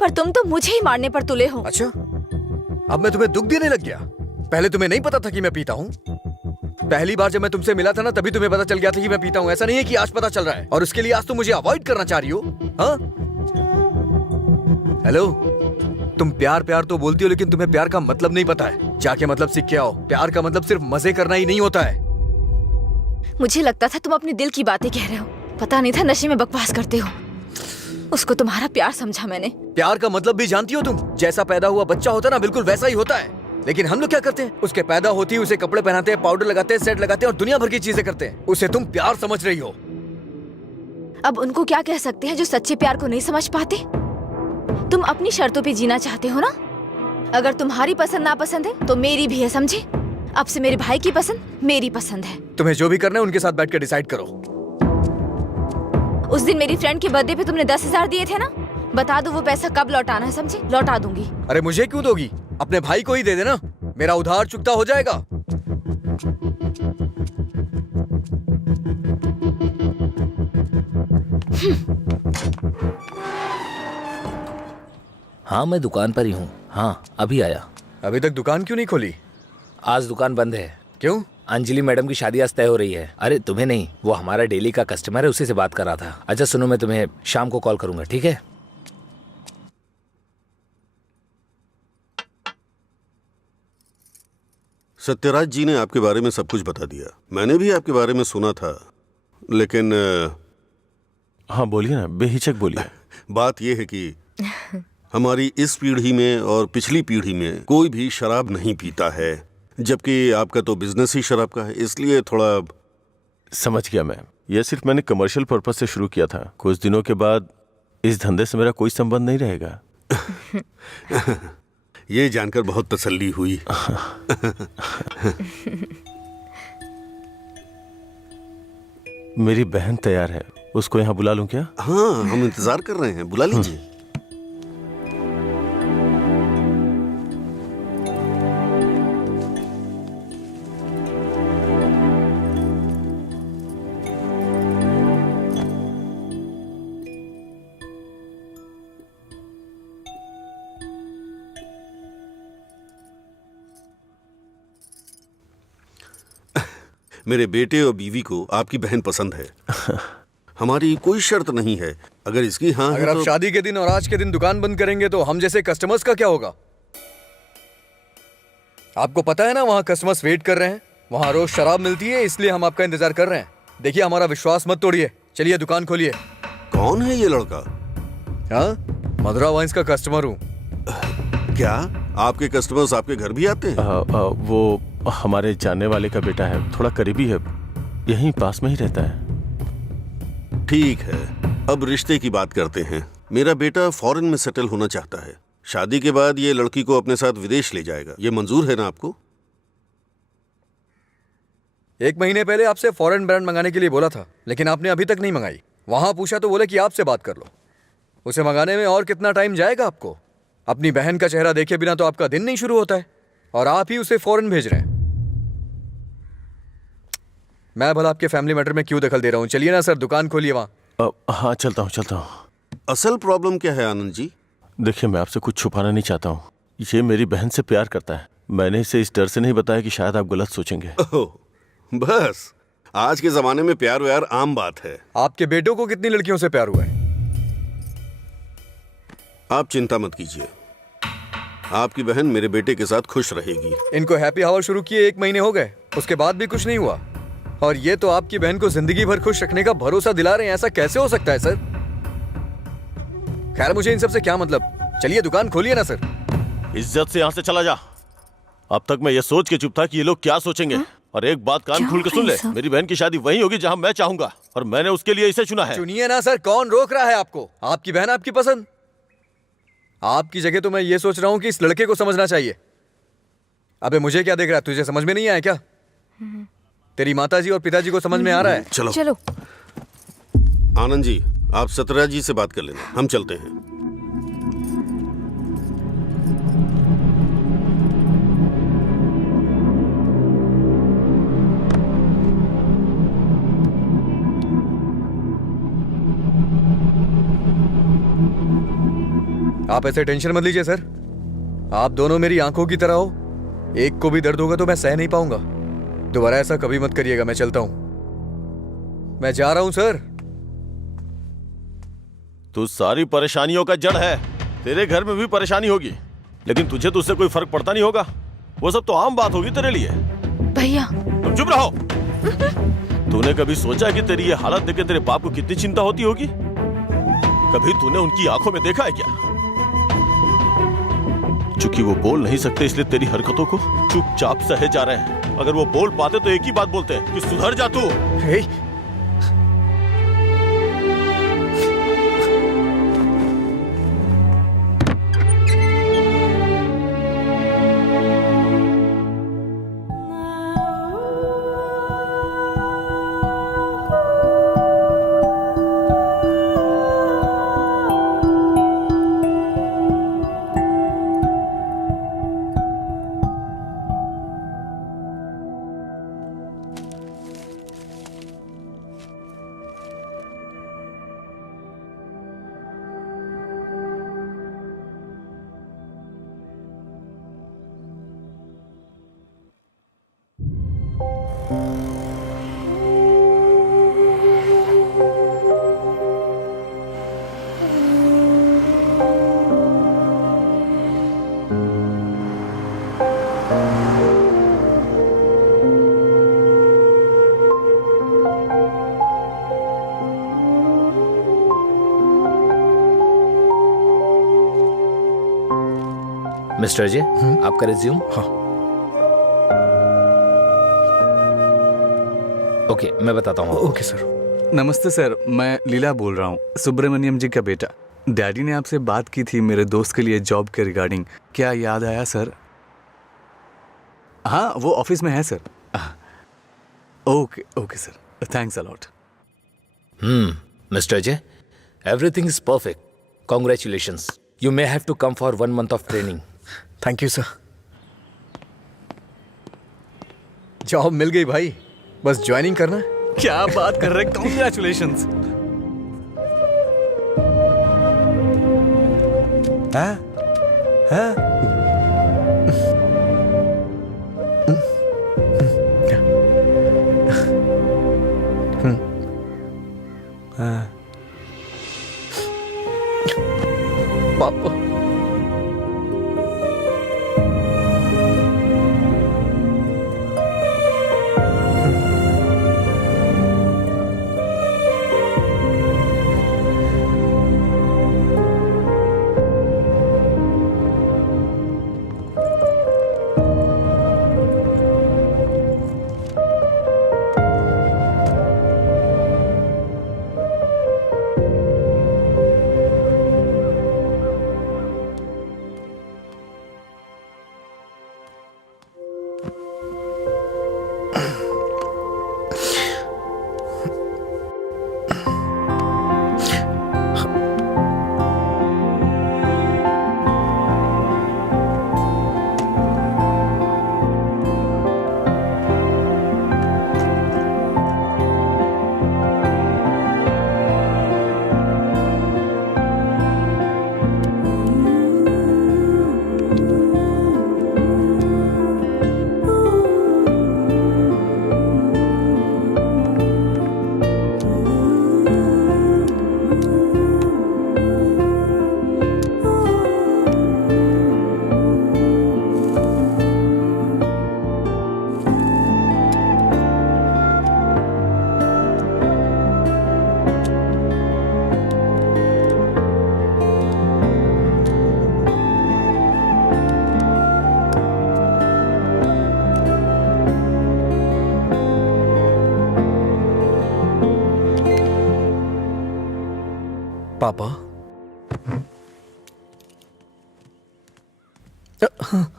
पर तुम तो मुझे ही मारने पर तुले हो। अच्छा, अब मैं तुम्हें दुख देने लग गया? पहले तुम्हें नहीं पता था कि मैं पीता हूँ? पहली बार जब मैं तुमसे मिला था ना, तभी तुम्हें पता चल गया था कि मैं पीता हूँ। ऐसा नहीं है कि आज पता चल रहा है और उसके लिए आज तुम मुझे अवॉइड करना चाह रही हो। हाँ? हेलो, तुम प्यार प्यार तो बोलती हो, लेकिन तुम्हें प्यार का मतलब नहीं पता है। जाके मतलब सीख के आओ। प्यार का मतलब सिर्फ मजे करना ही नहीं होता है। मुझे लगता था तुम अपने दिल की बातें कह रहे हो, पता नहीं था नशे में बकवास करते हो। उसको तुम्हारा प्यार समझा मैंने। प्यार का मतलब भी जानती हो तुम? जैसा पैदा हुआ बच्चा होता है ना, बिल्कुल वैसा ही होता है। लेकिन हम लोग क्या करते हैं, उसके पैदा होती है उसे कपड़े पहनाते हैं, पाउडर लगाते हैं, सेट लगाते हैं और दुनिया भर की चीजें करते हैं। उसे तुम प्यार समझ रही हो। अब उनको क्या कह सकते हैं जो सच्चे प्यार को नहीं समझ पाते? तुम अपनी शर्तों पे जीना चाहते हो ना। अगर तुम्हारी पसंद नापसंद है तो मेरी भी है, समझे? अब से मेरे भाई की पसंद मेरी पसंद है। तुम्हें जो भी करना है उनके साथ बैठ कर डिसाइड करो। उस दिन मेरी फ्रेंड के बर्थडे पे तुमने 10,000 दिए थे ना, बता दो वो पैसा कब लौटाना है, समझे? लौटा दूंगी। अरे मुझे क्यों दोगी? अपने भाई को ही दे देना, मेरा उधार चुकता हो जाएगा। हाँ मैं दुकान पर ही हूँ। हाँ अभी आया। अभी तक दुकान क्यों नहीं खोली? आज दुकान बंद है। क्यों? अंजलि मैडम की शादी आज तय हो रही है। अरे तुम्हें नहीं, वो हमारा डेली का कस्टमर है, उसी से बात कर रहा था। अच्छा सुनो, मैं तुम्हें शाम को कॉल करूंगा, ठीक है? सत्यराज जी ने आपके बारे में सब कुछ बता दिया। मैंने भी आपके बारे में सुना था, लेकिन हाँ बोलिए ना, बेहिचक बोलिए। बात यह है कि हमारी इस पीढ़ी में और पिछली पीढ़ी में कोई भी शराब नहीं पीता है, जबकि आपका तो बिजनेस ही शराब का है, इसलिए थोड़ा। समझ गया मैं। यह सिर्फ मैंने कमर्शियल पर्पस से शुरू किया था। कुछ दिनों के बाद इस धंधे से मेरा कोई संबंध नहीं रहेगा। ये जानकर बहुत तसल्ली हुई। मेरी बहन तैयार है, उसको यहाँ बुला लूं क्या? हाँ हम इंतजार कर रहे हैं, बुला लीजिए। मेरे बेटे और बीवी को आपकी बहन पसंद है। हमारी कोई शर्त नहीं है। अगर इसकी हाँ है अगर आप तो... शादी के दिन और आज के दिन दुकान बंद करेंगे तो हम जैसे कस्टमर्स का क्या होगा? आपको पता है ना वहाँ कस्टमर्स वेट कर रहे हैं, वहाँ रोज शराब मिलती है, इसलिए हम आपका इंतजार कर रहे हैं। देखिए हमारा विश्वास मत तोड़िए, चलिए दुकान खोलिए। कौन है ये लड़का? हाँ, मधुरा वाइन्स का कस्टमर हूँ। क्या आपके कस्टमर्स आपके घर भी आते हैं? वो हमारे जानने वाले का बेटा है, थोड़ा करीबी है, यहीं पास में ही रहता है। ठीक है, अब रिश्ते की बात करते हैं। मेरा बेटा फॉरेन में सेटल होना चाहता है। शादी के बाद ये लड़की को अपने साथ विदेश ले जाएगा। ये मंजूर है ना आपको? 1 महीने पहले आपसे फॉरेन ब्रांड मंगाने के लिए बोला था, लेकिन आपने अभी तक नहीं मंगाई। वहां पूछा तो बोले कि आपसे बात कर लो। उसे मंगाने में और कितना टाइम जाएगा आपको? अपनी बहन का चेहरा देखे बिना तो आपका दिन नहीं शुरू होता है, और आप ही उसे फॉरेन भेज रहे हैं। मैं भला आपके फैमिली मैटर में क्यों दखल दे रहा हूँ? चलिए ना सर, दुकान खोलिए वहां। हाँ चलता हूँ। असल प्रॉब्लम क्या है आनंद जी? देखिए, मैं आपसे कुछ छुपाना नहीं चाहता हूँ। ये मेरी बहन से प्यार करता है। मैंने इसे इस डर से नहीं बताया कि शायद आप गलत सोचेंगे। ओह, बस आज के जमाने में प्यार व्यार आम बात है। आपके बेटों को कितनी लड़कियों से प्यार हुआ है? आप चिंता मत कीजिए, आपकी बहन मेरे बेटे के साथ खुश रहेगी। इनको हैप्पी आवर शुरू किए 1 महीने हो गए, उसके बाद भी कुछ नहीं हुआ, और ये तो आपकी बहन को जिंदगी भर खुश रखने का भरोसा दिला रहे हैं। ऐसा कैसे हो सकता है सर? खैर, मुझे इन सब से क्या मतलब, चलिए दुकान खोलिए ना सर। इज्जत से यहाँ से चला जा। अब तक मैं ये सोच के चुप था कि ये लोग क्या सोचेंगे। और एक बात कान खोल के सुन ले, मेरी बहन की शादी वहीं होगी जहाँ मैं चाहूंगा, और मैंने उसके लिए इसे चुना है। चुनिए ना सर, कौन रोक रहा है आपको? आपकी बहन, आपकी पसंद। आपकी जगह तो मैं ये सोच रहा हूँ कि इस लड़के को समझना चाहिए। अबे मुझे क्या देख रहा है? तुझे समझ में नहीं आया क्या? तेरी माताजी और पिताजी को समझ में आ रहा है? चलो। आनंद जी, आप सतरा जी से बात कर लेना, हम चलते हैं। आप ऐसे टेंशन मत लीजिए सर, आप दोनों मेरी आंखों की तरह हो। एक को भी दर्द होगा तो मैं सह नहीं पाऊंगा। दोबारा ऐसा कभी मत करिएगा। मैं चलता हूं, मैं जा रहा हूं सर। तू सारी परेशानियों का जड़ है। तेरे घर में भी परेशानी होगी, लेकिन तुझे तो उससे कोई फर्क पड़ता नहीं होगा। वो सब तो आम बात होगी तेरे लिए। भैया, तुम चुप रहो। तूने कभी सोचा कि तेरी ये हालत देख के तेरे बाप को कितनी चिंता होती होगी? कभी तूने उनकी आंखों में देखा है क्या? चूंकि वो बोल नहीं सकते, इसलिए तेरी हरकतों को चुपचाप सहे जा रहे हैं। अगर वो बोल पाते तो एक ही बात बोलते हैं कि सुधर जा तू। मिस्टर जी, आपका रिज्यूम। हाँ। ओके, मैं बताता हूँ। Okay sir. नमस्ते सर, मैं लीला बोल रहा हूँ, सुब्रमण्यम जी का बेटा। डैडी ने आपसे बात की थी मेरे दोस्त के लिए जॉब के रिगार्डिंग। क्या याद आया सर? हाँ, वो ऑफिस में है sir. Okay sir, thanks a lot. Mister J, everything is perfect. Congratulations. You may have to come for 1 month of training. Thank you sir. Job मिल गई भाई, बस ज्वाइनिंग करना है। क्या बात कर रहे हैं, कॉन्ग्रेचुलेशंस। पापा पापा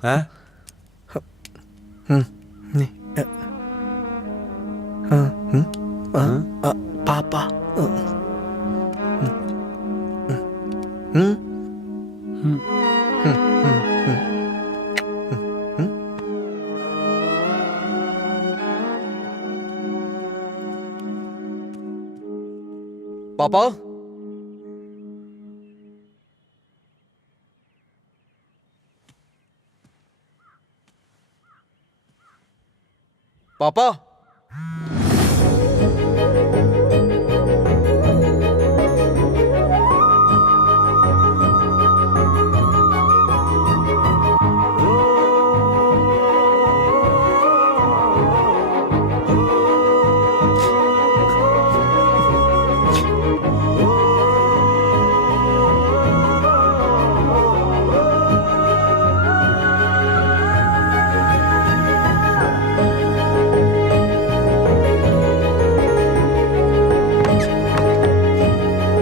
हाँ? पापा पापा पापा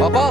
पापा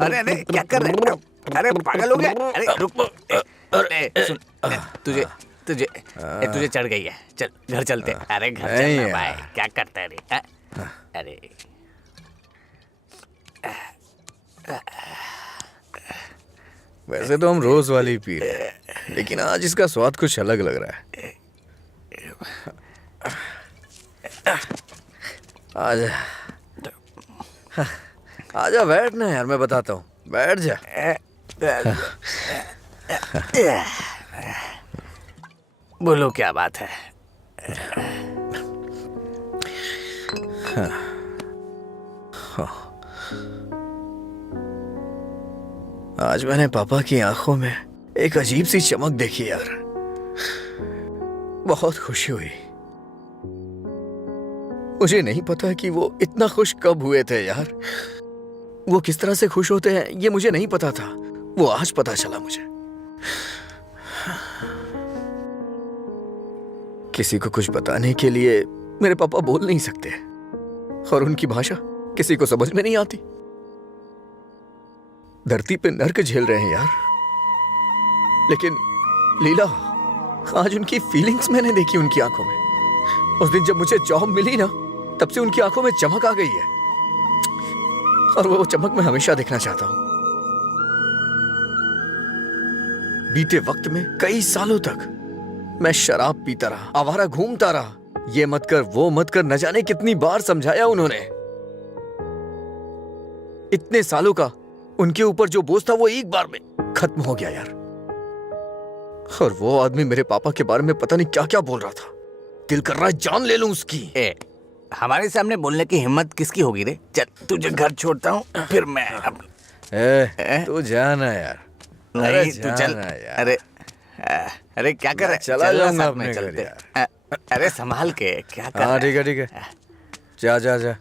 अरे अरे क्या कर रहे हैं? अरे पागल हो गया? अरे रुक, अरे सुन, तुझे तुझे तुझे चढ़ गई है। चल घर चलते। अरे घर चलना भाई, क्या करता है रे? अरे वैसे तो हम रोज वाली पी रहे हैं, लेकिन आज इसका स्वाद कुछ अलग लग रहा है। आजा आजा बैठ ना यार, मैं बताता हूँ, बैठ जा। बोलो क्या बात है? आज मैंने पापा की आंखों में एक अजीब सी चमक देखी यार, बहुत खुशी हुई। मुझे नहीं पता कि वो इतना खुश कब हुए थे यार। वो किस तरह से खुश होते हैं ये मुझे नहीं पता था, वो आज पता चला मुझे। किसी को कुछ बताने के लिए मेरे पापा बोल नहीं सकते, और उनकी भाषा किसी को समझ में नहीं आती। धरती पे नर्क झेल रहे हैं यार, लेकिन लीला, आज उनकी फीलिंग्स मैंने देखी उनकी आंखों में। उस दिन जब मुझे जॉब मिली ना, तब से उनकी आंखों में चमक आ गई है। और वो चमक मैं हमेशा देखना चाहता हूं। बीते वक्त में कई सालों तक मैं शराब पीता रहा, आवारा घूमता रहा। ये मत कर, वो मत कर, न जाने कितनी बार समझाया उन्होंने। इतने सालों का उनके ऊपर जो बोझ था वो एक बार में खत्म हो गया यार। और वो आदमी मेरे पापा के बारे में पता नहीं क्या क्या बोल रहा था। दिल कर रहा है जान ले लूं उसकी। हमारे सामने बोलने की हिम्मत किसकी होगी रे? चल तुझे घर छोड़ता हूँ, फिर मैं तू जाना यार। नहीं तू चल। अरे अरे क्या कर रहा है? चला जाऊंगा अपने घर यार। अरे संभाल के क्या कर? हाँ ठीक है ठीक है, जा जा जा।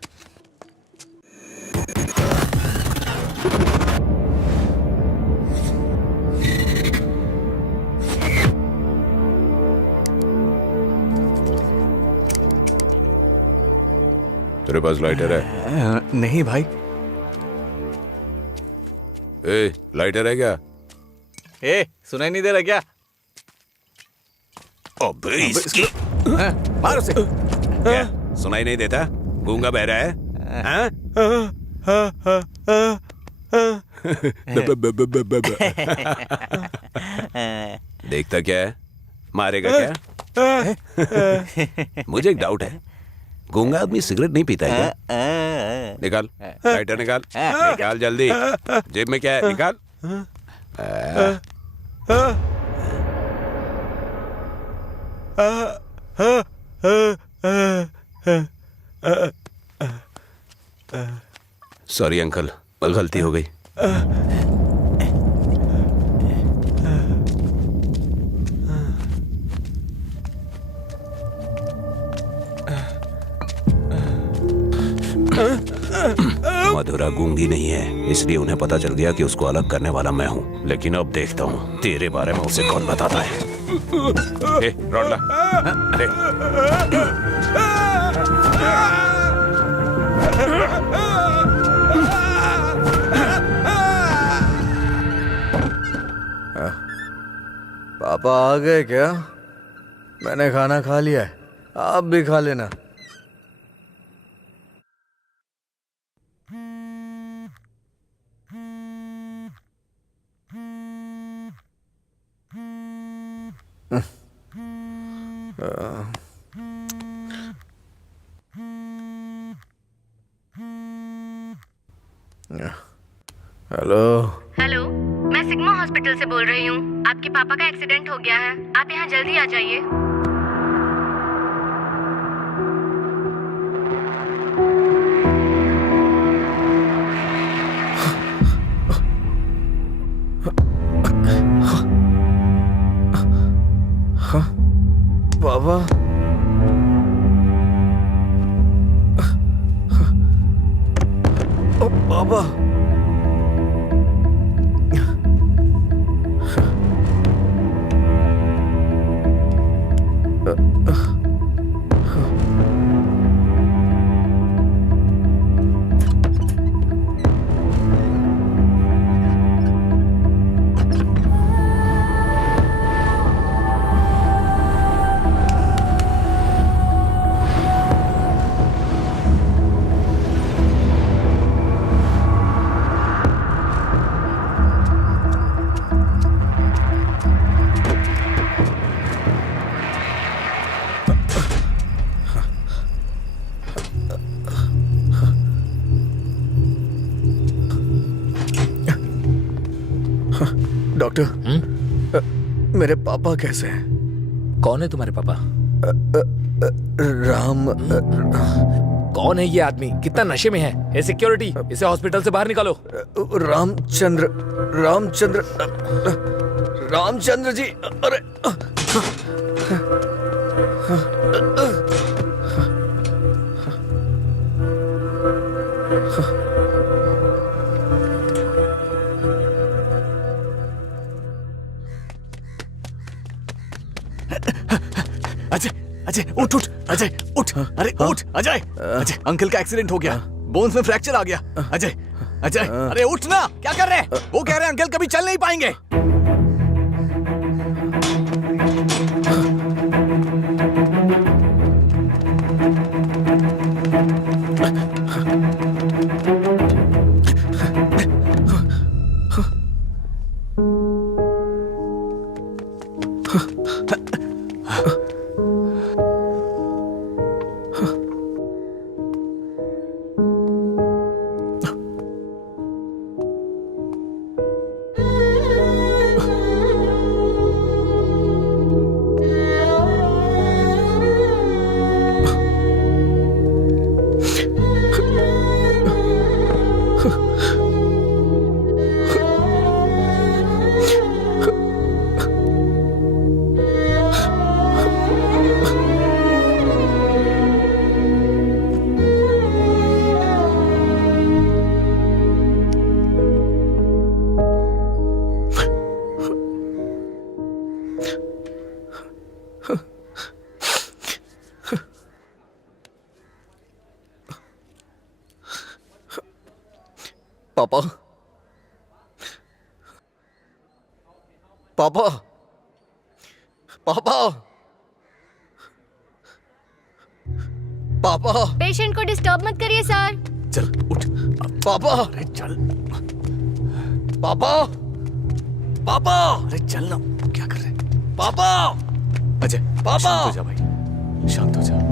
तेरे पास लाइटर है? नहीं भाई। ए, लाइटर है क्या? ए, सुनाई नहीं दे रहा क्या? अबे इसकी मार उसे। क्या सुनाई नहीं देता? गूंगा बहरा है? हाँ? देखता क्या है? मारेगा क्या? मुझे एक डाउट है, गूंगा आदमी सिगरेट नहीं पीता है क्या? निकाल लाइटर, निकाल निकाल जल्दी। जेब में क्या है? निकाल। सॉरी अंकल, गलती हो गई। मधुरा गूंगी नहीं है, इसलिए उन्हें पता चल गया कि उसको अलग करने वाला मैं हूँ। लेकिन अब देखता हूँ तेरे बारे में उसे कौन बताता है। ए, रॉड ला। ले। पापा आ गए क्या? मैंने खाना खा लिया है, आप भी खा लेना। हेलो हेलो, मैं सिग्मा हॉस्पिटल से बोल रही हूँ। आपके पापा का एक्सीडेंट हो गया है, आप यहाँ जल्दी आ जाइए। बाबा, ओ बाबा, डॉक्टर, मेरे पापा कैसे हैं? कौन है तुम्हारे पापा? राम। कौन है ये आदमी? कितना नशे में है? ये सिक्योरिटी, इसे हॉस्पिटल से बाहर निकालो। रामचंद्र, रामचंद्र, रामचंद्र जी। अरे अजय, अजय उठ उठ, अजय उठ। अरे उठ अजय। अजय, अंकल का एक्सीडेंट हो गया, बोन्स में फ्रैक्चर आ गया। अजय, अजय, अरे उठ ना, क्या कर रहे हैं? वो कह रहे हैं अंकल कभी चल नहीं पाएंगे। पापा पापा पापा पापा पेशेंट को डिस्टर्ब मत करिए सर। चल उठ। पापा अरे चल। पापा पापा अरे चल ना, क्या कर रहे? पापा अजय पापा! शांत हो जा भाई, शांत हो जा।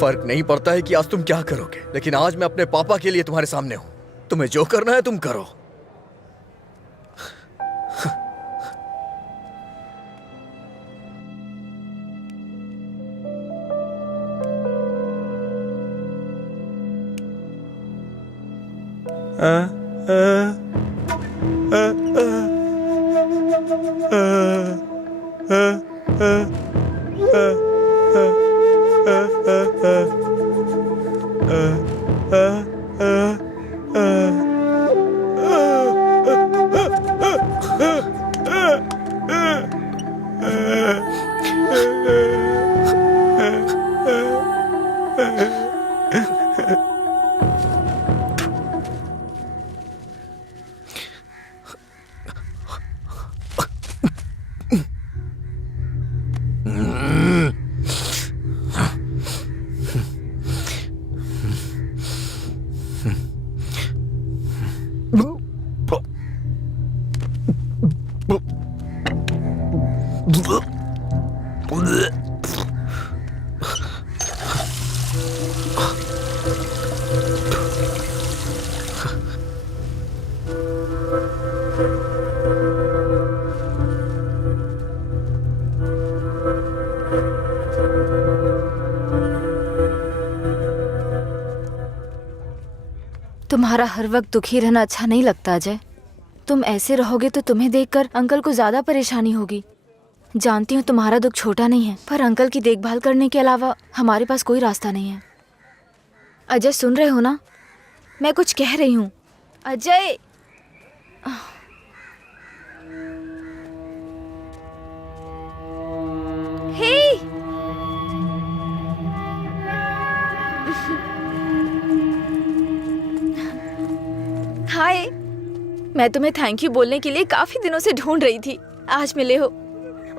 फर्क नहीं पड़ता है कि आज तुम क्या करोगे, लेकिन आज मैं अपने पापा के लिए तुम्हारे सामने हूं। तुम्हें जो करना है तुम करो। तुम्हारा हर वक्त दुखी रहना अच्छा नहीं लगता अजय। तुम ऐसे रहोगे तो तुम्हें देखकर अंकल को ज्यादा परेशानी होगी। जानती हूँ तुम्हारा दुख छोटा नहीं है, पर अंकल की देखभाल करने के अलावा हमारे पास कोई रास्ता नहीं है। अजय सुन रहे हो ना, मैं कुछ कह रही हूँ। अजय हे हाय, मैं तुम्हें थैंक यू बोलने के लिए काफी दिनों से ढूंढ रही थी। आज मिले हो।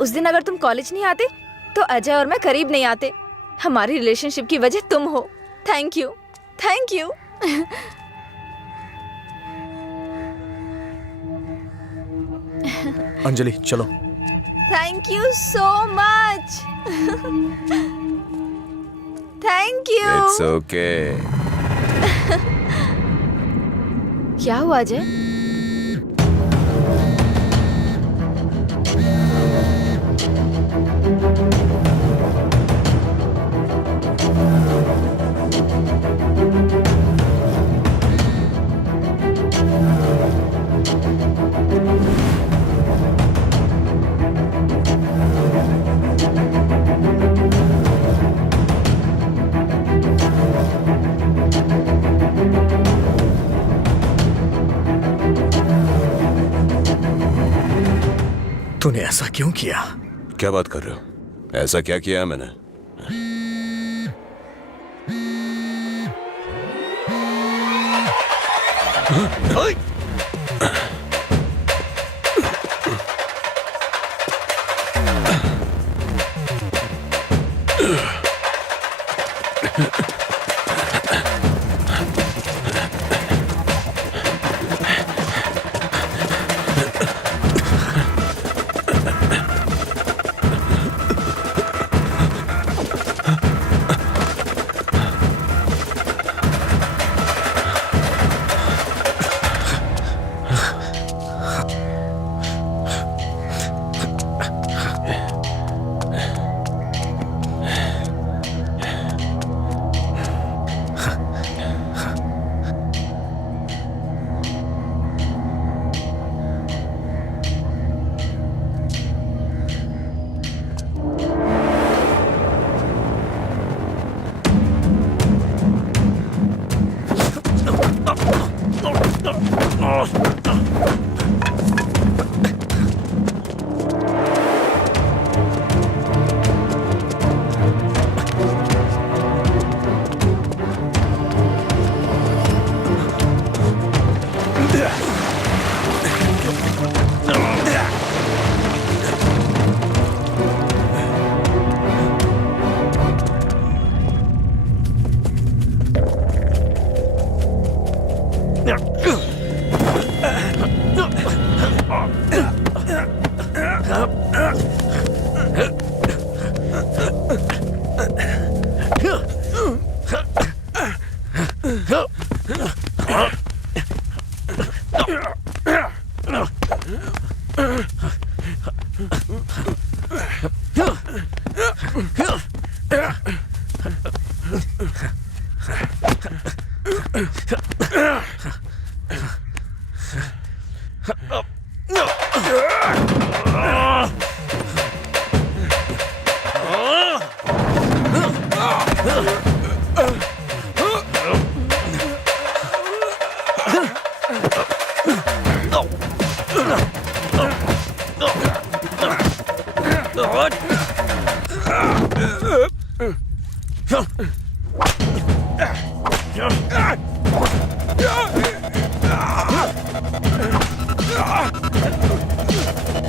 उस दिन अगर तुम कॉलेज नहीं आते तो अजय और मैं करीब नहीं आते। हमारी रिलेशनशिप की वजह तुम हो। Thank you, thank you. Anjali चलो। Thank you so much. Thank you. It's okay. क्या हुआ अजय? तूने ऐसा क्यों किया? क्या बात कर रहे हो? ऐसा क्या किया है मैंने?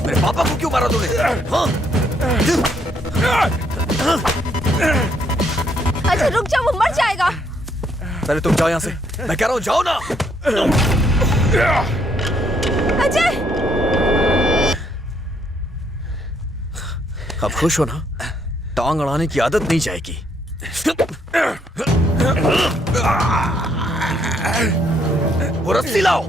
मेरे पापा को क्यों मारा तूने? हाँ? अजय रुक जा, वो मर जाएगा। पहले तुम जाओ यहाँ से, मैं कह रहा हूँ जाओ ना। अजय अब खुश हो ना? टांग अड़ाने की आदत नहीं जाएगी। वो रस्सी लाओ।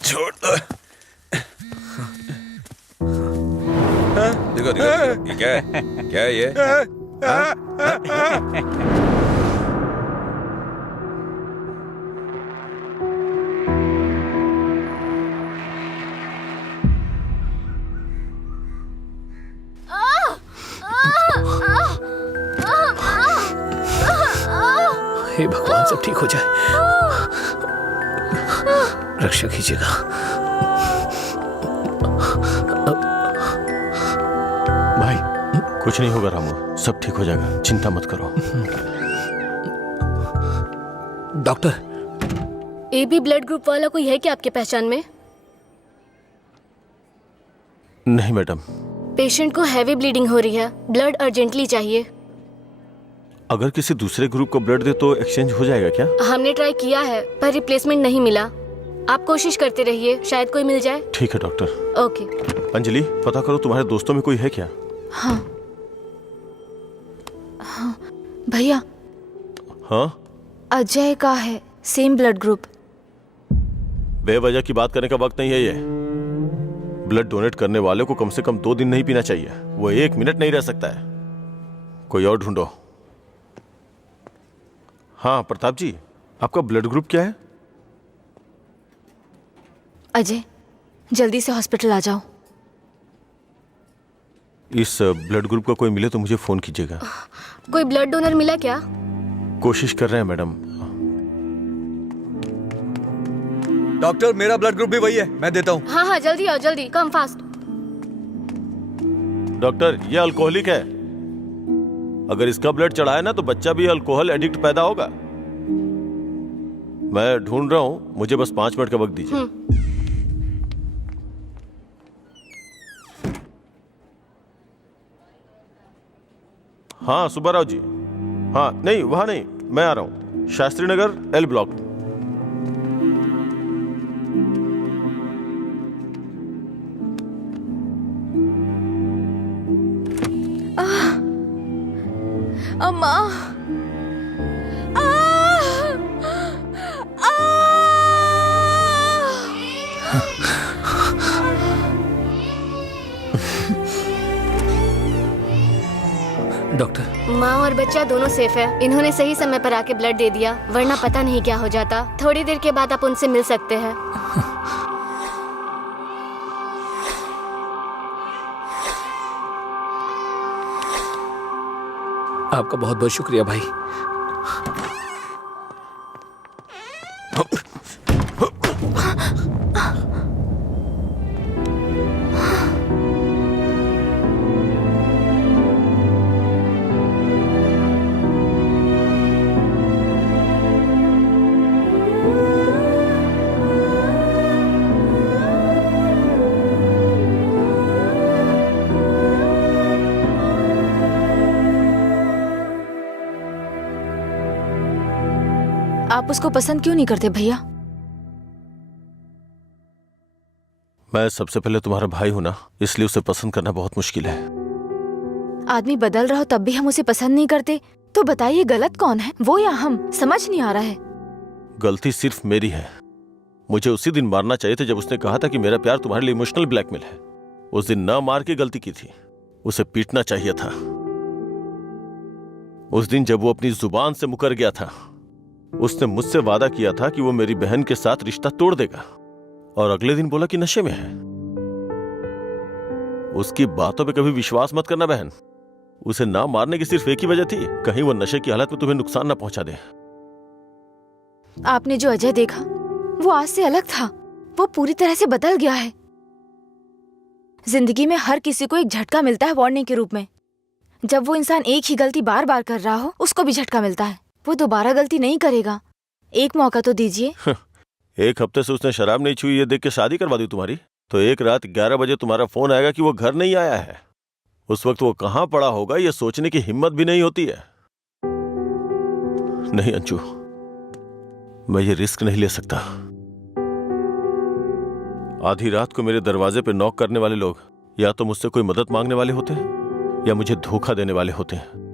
छोड़ दो। देखो देखो ये क्या है? क्या है ये? हे भगवान, सब ठीक हो जाए। रक्षा कीजिएगा। भाई कुछ नहीं होगा रामू, सब ठीक हो जाएगा, चिंता मत करो। डॉक्टर, एबी ब्लड ग्रुप वाला कोई है क्या आपके पहचान में? नहीं मैडम। पेशेंट को हैवी ब्लीडिंग हो रही है, ब्लड अर्जेंटली चाहिए। अगर किसी दूसरे ग्रुप को ब्लड दे तो एक्सचेंज हो जाएगा क्या? हमने ट्राई किया है पर रिप्लेसमेंट नहीं मिला। आप कोशिश करते रहिए, शायद कोई मिल जाए। ठीक है डॉक्टर। ओके। अंजलि, पता करो तुम्हारे दोस्तों में कोई है क्या? हाँ हाँ भैया, हाँ अजय का है, सेम ब्लड ग्रुप। बेवजह की बात करने का वक्त नहीं है ये। ब्लड डोनेट करने वाले को कम से कम 2 दिन नहीं पीना चाहिए, वो 1 मिनट नहीं रह सकता है। कोई और ढूंढो। हाँ प्रताप जी, आपका ब्लड ग्रुप क्या है? अजय जल्दी से हॉस्पिटल आ जाओ। इस ब्लड ग्रुप का कोई मिले तो मुझे फोन कीजिएगा। कोई ब्लड डोनर मिला क्या? कोशिश कर रहे हैं मैडम। डॉक्टर, मेरा ब्लड ग्रुप भी वही है, मैं देता हूँ। हाँ हाँ जल्दी आओ, जल्दी, कम फास्ट। डॉक्टर, ये अल्कोहलिक है, अगर इसका ब्लड चढ़ाए ना तो बच्चा भी अल्कोहल एडिक्ट पैदा होगा। मैं ढूंढ रहा हूँ, मुझे बस 5 मिनट का वक्त दीजिए। हाँ सुब्बाराव जी। हाँ नहीं, वहां नहीं, मैं आ रहा हूँ, शास्त्री नगर L ब्लॉक। अम्मा डॉक्टर, माँ और बच्चा दोनों सेफ है। इन्होंने सही समय पर आके ब्लड दे दिया, वरना पता नहीं क्या हो जाता। थोड़ी देर के बाद आप उनसे मिल सकते हैं। आपका बहुत बहुत शुक्रिया भाई। आप उसको पसंद क्यों नहीं करते भैया? मैं सबसे पहले तुम्हारा भाई हूं ना, इसलिए उसे पसंद करना बहुत मुश्किल है। आदमी बदल रहा हो तब भी हम उसे पसंद नहीं करते, तो बताइए गलत कौन है, वो या हम? समझ नहीं आ रहा है। गलती सिर्फ मेरी है। मुझे उसी दिन मारना चाहिए था जब उसने कहा था कि मेरा प्यार तुम्हारे लिए इमोशनल ब्लैकमेल है। उस दिन ना मार के गलती की थी, उसे पीटना चाहिए था। उस दिन जब वो अपनी जुबान से मुकर गया था, उसने मुझसे वादा किया था कि वो मेरी बहन के साथ रिश्ता तोड़ देगा, और अगले दिन बोला कि नशे में है। उसकी बातों पे कभी विश्वास मत करना बहन। उसे ना मारने की सिर्फ एक ही वजह थी, कहीं वो नशे की हालत में तुम्हें नुकसान ना पहुंचा दे। आपने जो अजय देखा वो आज से अलग था। वो पूरी तरह से बदल गया है। जिंदगी में हर किसी को एक झटका मिलता है वार्निंग के रूप में। जब वो इंसान एक ही गलती बार बार कर रहा हो, उसको भी झटका मिलता है। वो दोबारा गलती नहीं करेगा। एक मौका तो दीजिए। एक हफ्ते से उसने शराब नहीं छुई, ये देख के शादी करवा दी तुम्हारी। तो एक रात 11 बजे तुम्हारा फोन आएगा कि वो घर नहीं आया है। उस वक्त वो कहां पड़ा होगा ये सोचने की हिम्मत भी नहीं होती है। नहीं अंशु, मैं ये रिस्क नहीं ले सकता। आधी रात को मेरे दरवाजे पे नॉक करने वाले लोग या तो मुझसे कोई मदद मांगने वाले होते हैं या मुझे धोखा देने वाले होते हैं।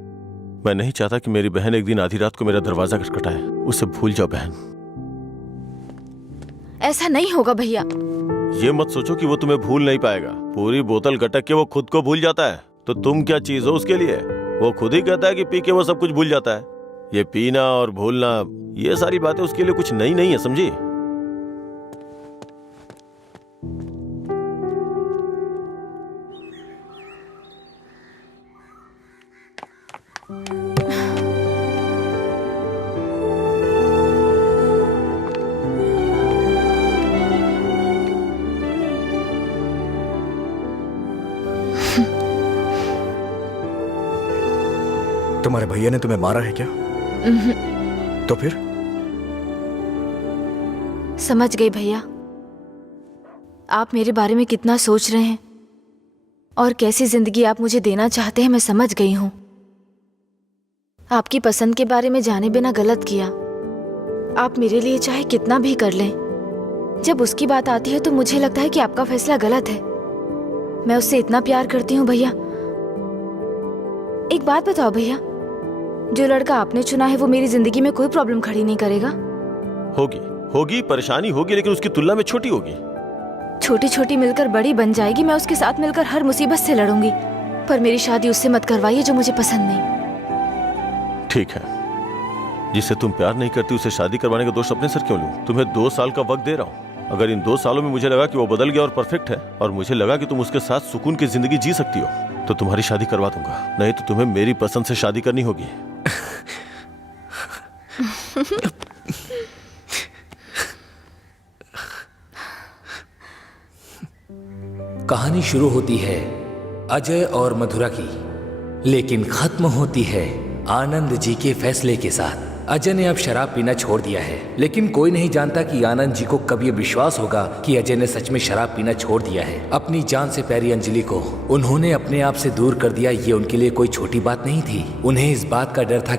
मैं नहीं चाहता कि मेरी बहन एक दिन आधी रात को मेरा दरवाजा खटखटाए। उसे भूल जाओ बहन। ऐसा नहीं होगा भैया। ये मत सोचो कि वो तुम्हें भूल नहीं पाएगा। पूरी बोतल गटक के वो खुद को भूल जाता है, तो तुम क्या चीज हो उसके लिए? वो खुद ही कहता है कि पी के वो सब कुछ भूल जाता है। ये पीना और भूलना, ये सारी बातें उसके लिए कुछ नई नहीं है, समझी? तुम्हारे भैया ने तुम्हें मारा है क्या? तो फिर? समझ गई भैया, आप मेरे बारे में कितना सोच रहे हैं और कैसी जिंदगी आप मुझे देना चाहते हैं, मैं समझ गई हूं। आपकी पसंद के बारे में जाने बिना गलत किया। आप मेरे लिए चाहे कितना भी कर लें, जब उसकी बात आती है तो मुझे लगता है कि आपका फैसला गलत है। मैं उससे इतना प्यार करती हूँ भैया। एक बात बताओ भैया, जो लड़का आपने चुना है वो मेरी जिंदगी में कोई प्रॉब्लम खड़ी नहीं करेगा? होगी परेशानी होगी, लेकिन उसकी तुलना में छोटी होगी। छोटी छोटी मिलकर बड़ी बन जाएगी। मैं उसके साथ मिलकर हर मुसीबत से लड़ूंगी, पर मेरी शादी उससे मत करवाइए जो मुझे पसंद नहीं। ठीक है, जिससे तुम प्यार नहीं करती उसे शादी करवाने का दोष अपने सर क्यों लूं? तुम्हें 2 साल का वक्त दे रहा हूं। अगर इन 2 सालों में मुझे लगा कि वो बदल गया और परफेक्ट है, और मुझे लगा कि तुम उसके साथ सुकून की जिंदगी जी सकती हो, तो तुम्हारी शादी करवा दूंगा। नहीं तो तुम्हें मेरी पसंद से शादी करनी होगी। कहानी शुरू होती है अजय और मधुरा की, लेकिन खत्म होती है आनंद जी के फैसले के साथ। अजय ने अब शराब पीना छोड़ दिया है, लेकिन कोई नहीं जानता कि आनंद जी को कब ये विश्वास होगा कि अजय ने सच में शराब पीना छोड़ दिया है। अपनी जान से प्यारी अंजलि को उन्होंने अपने आप से दूर कर दिया, ये उनके लिए कोई छोटी बात नहीं थी। उन्हें इस बात का डर था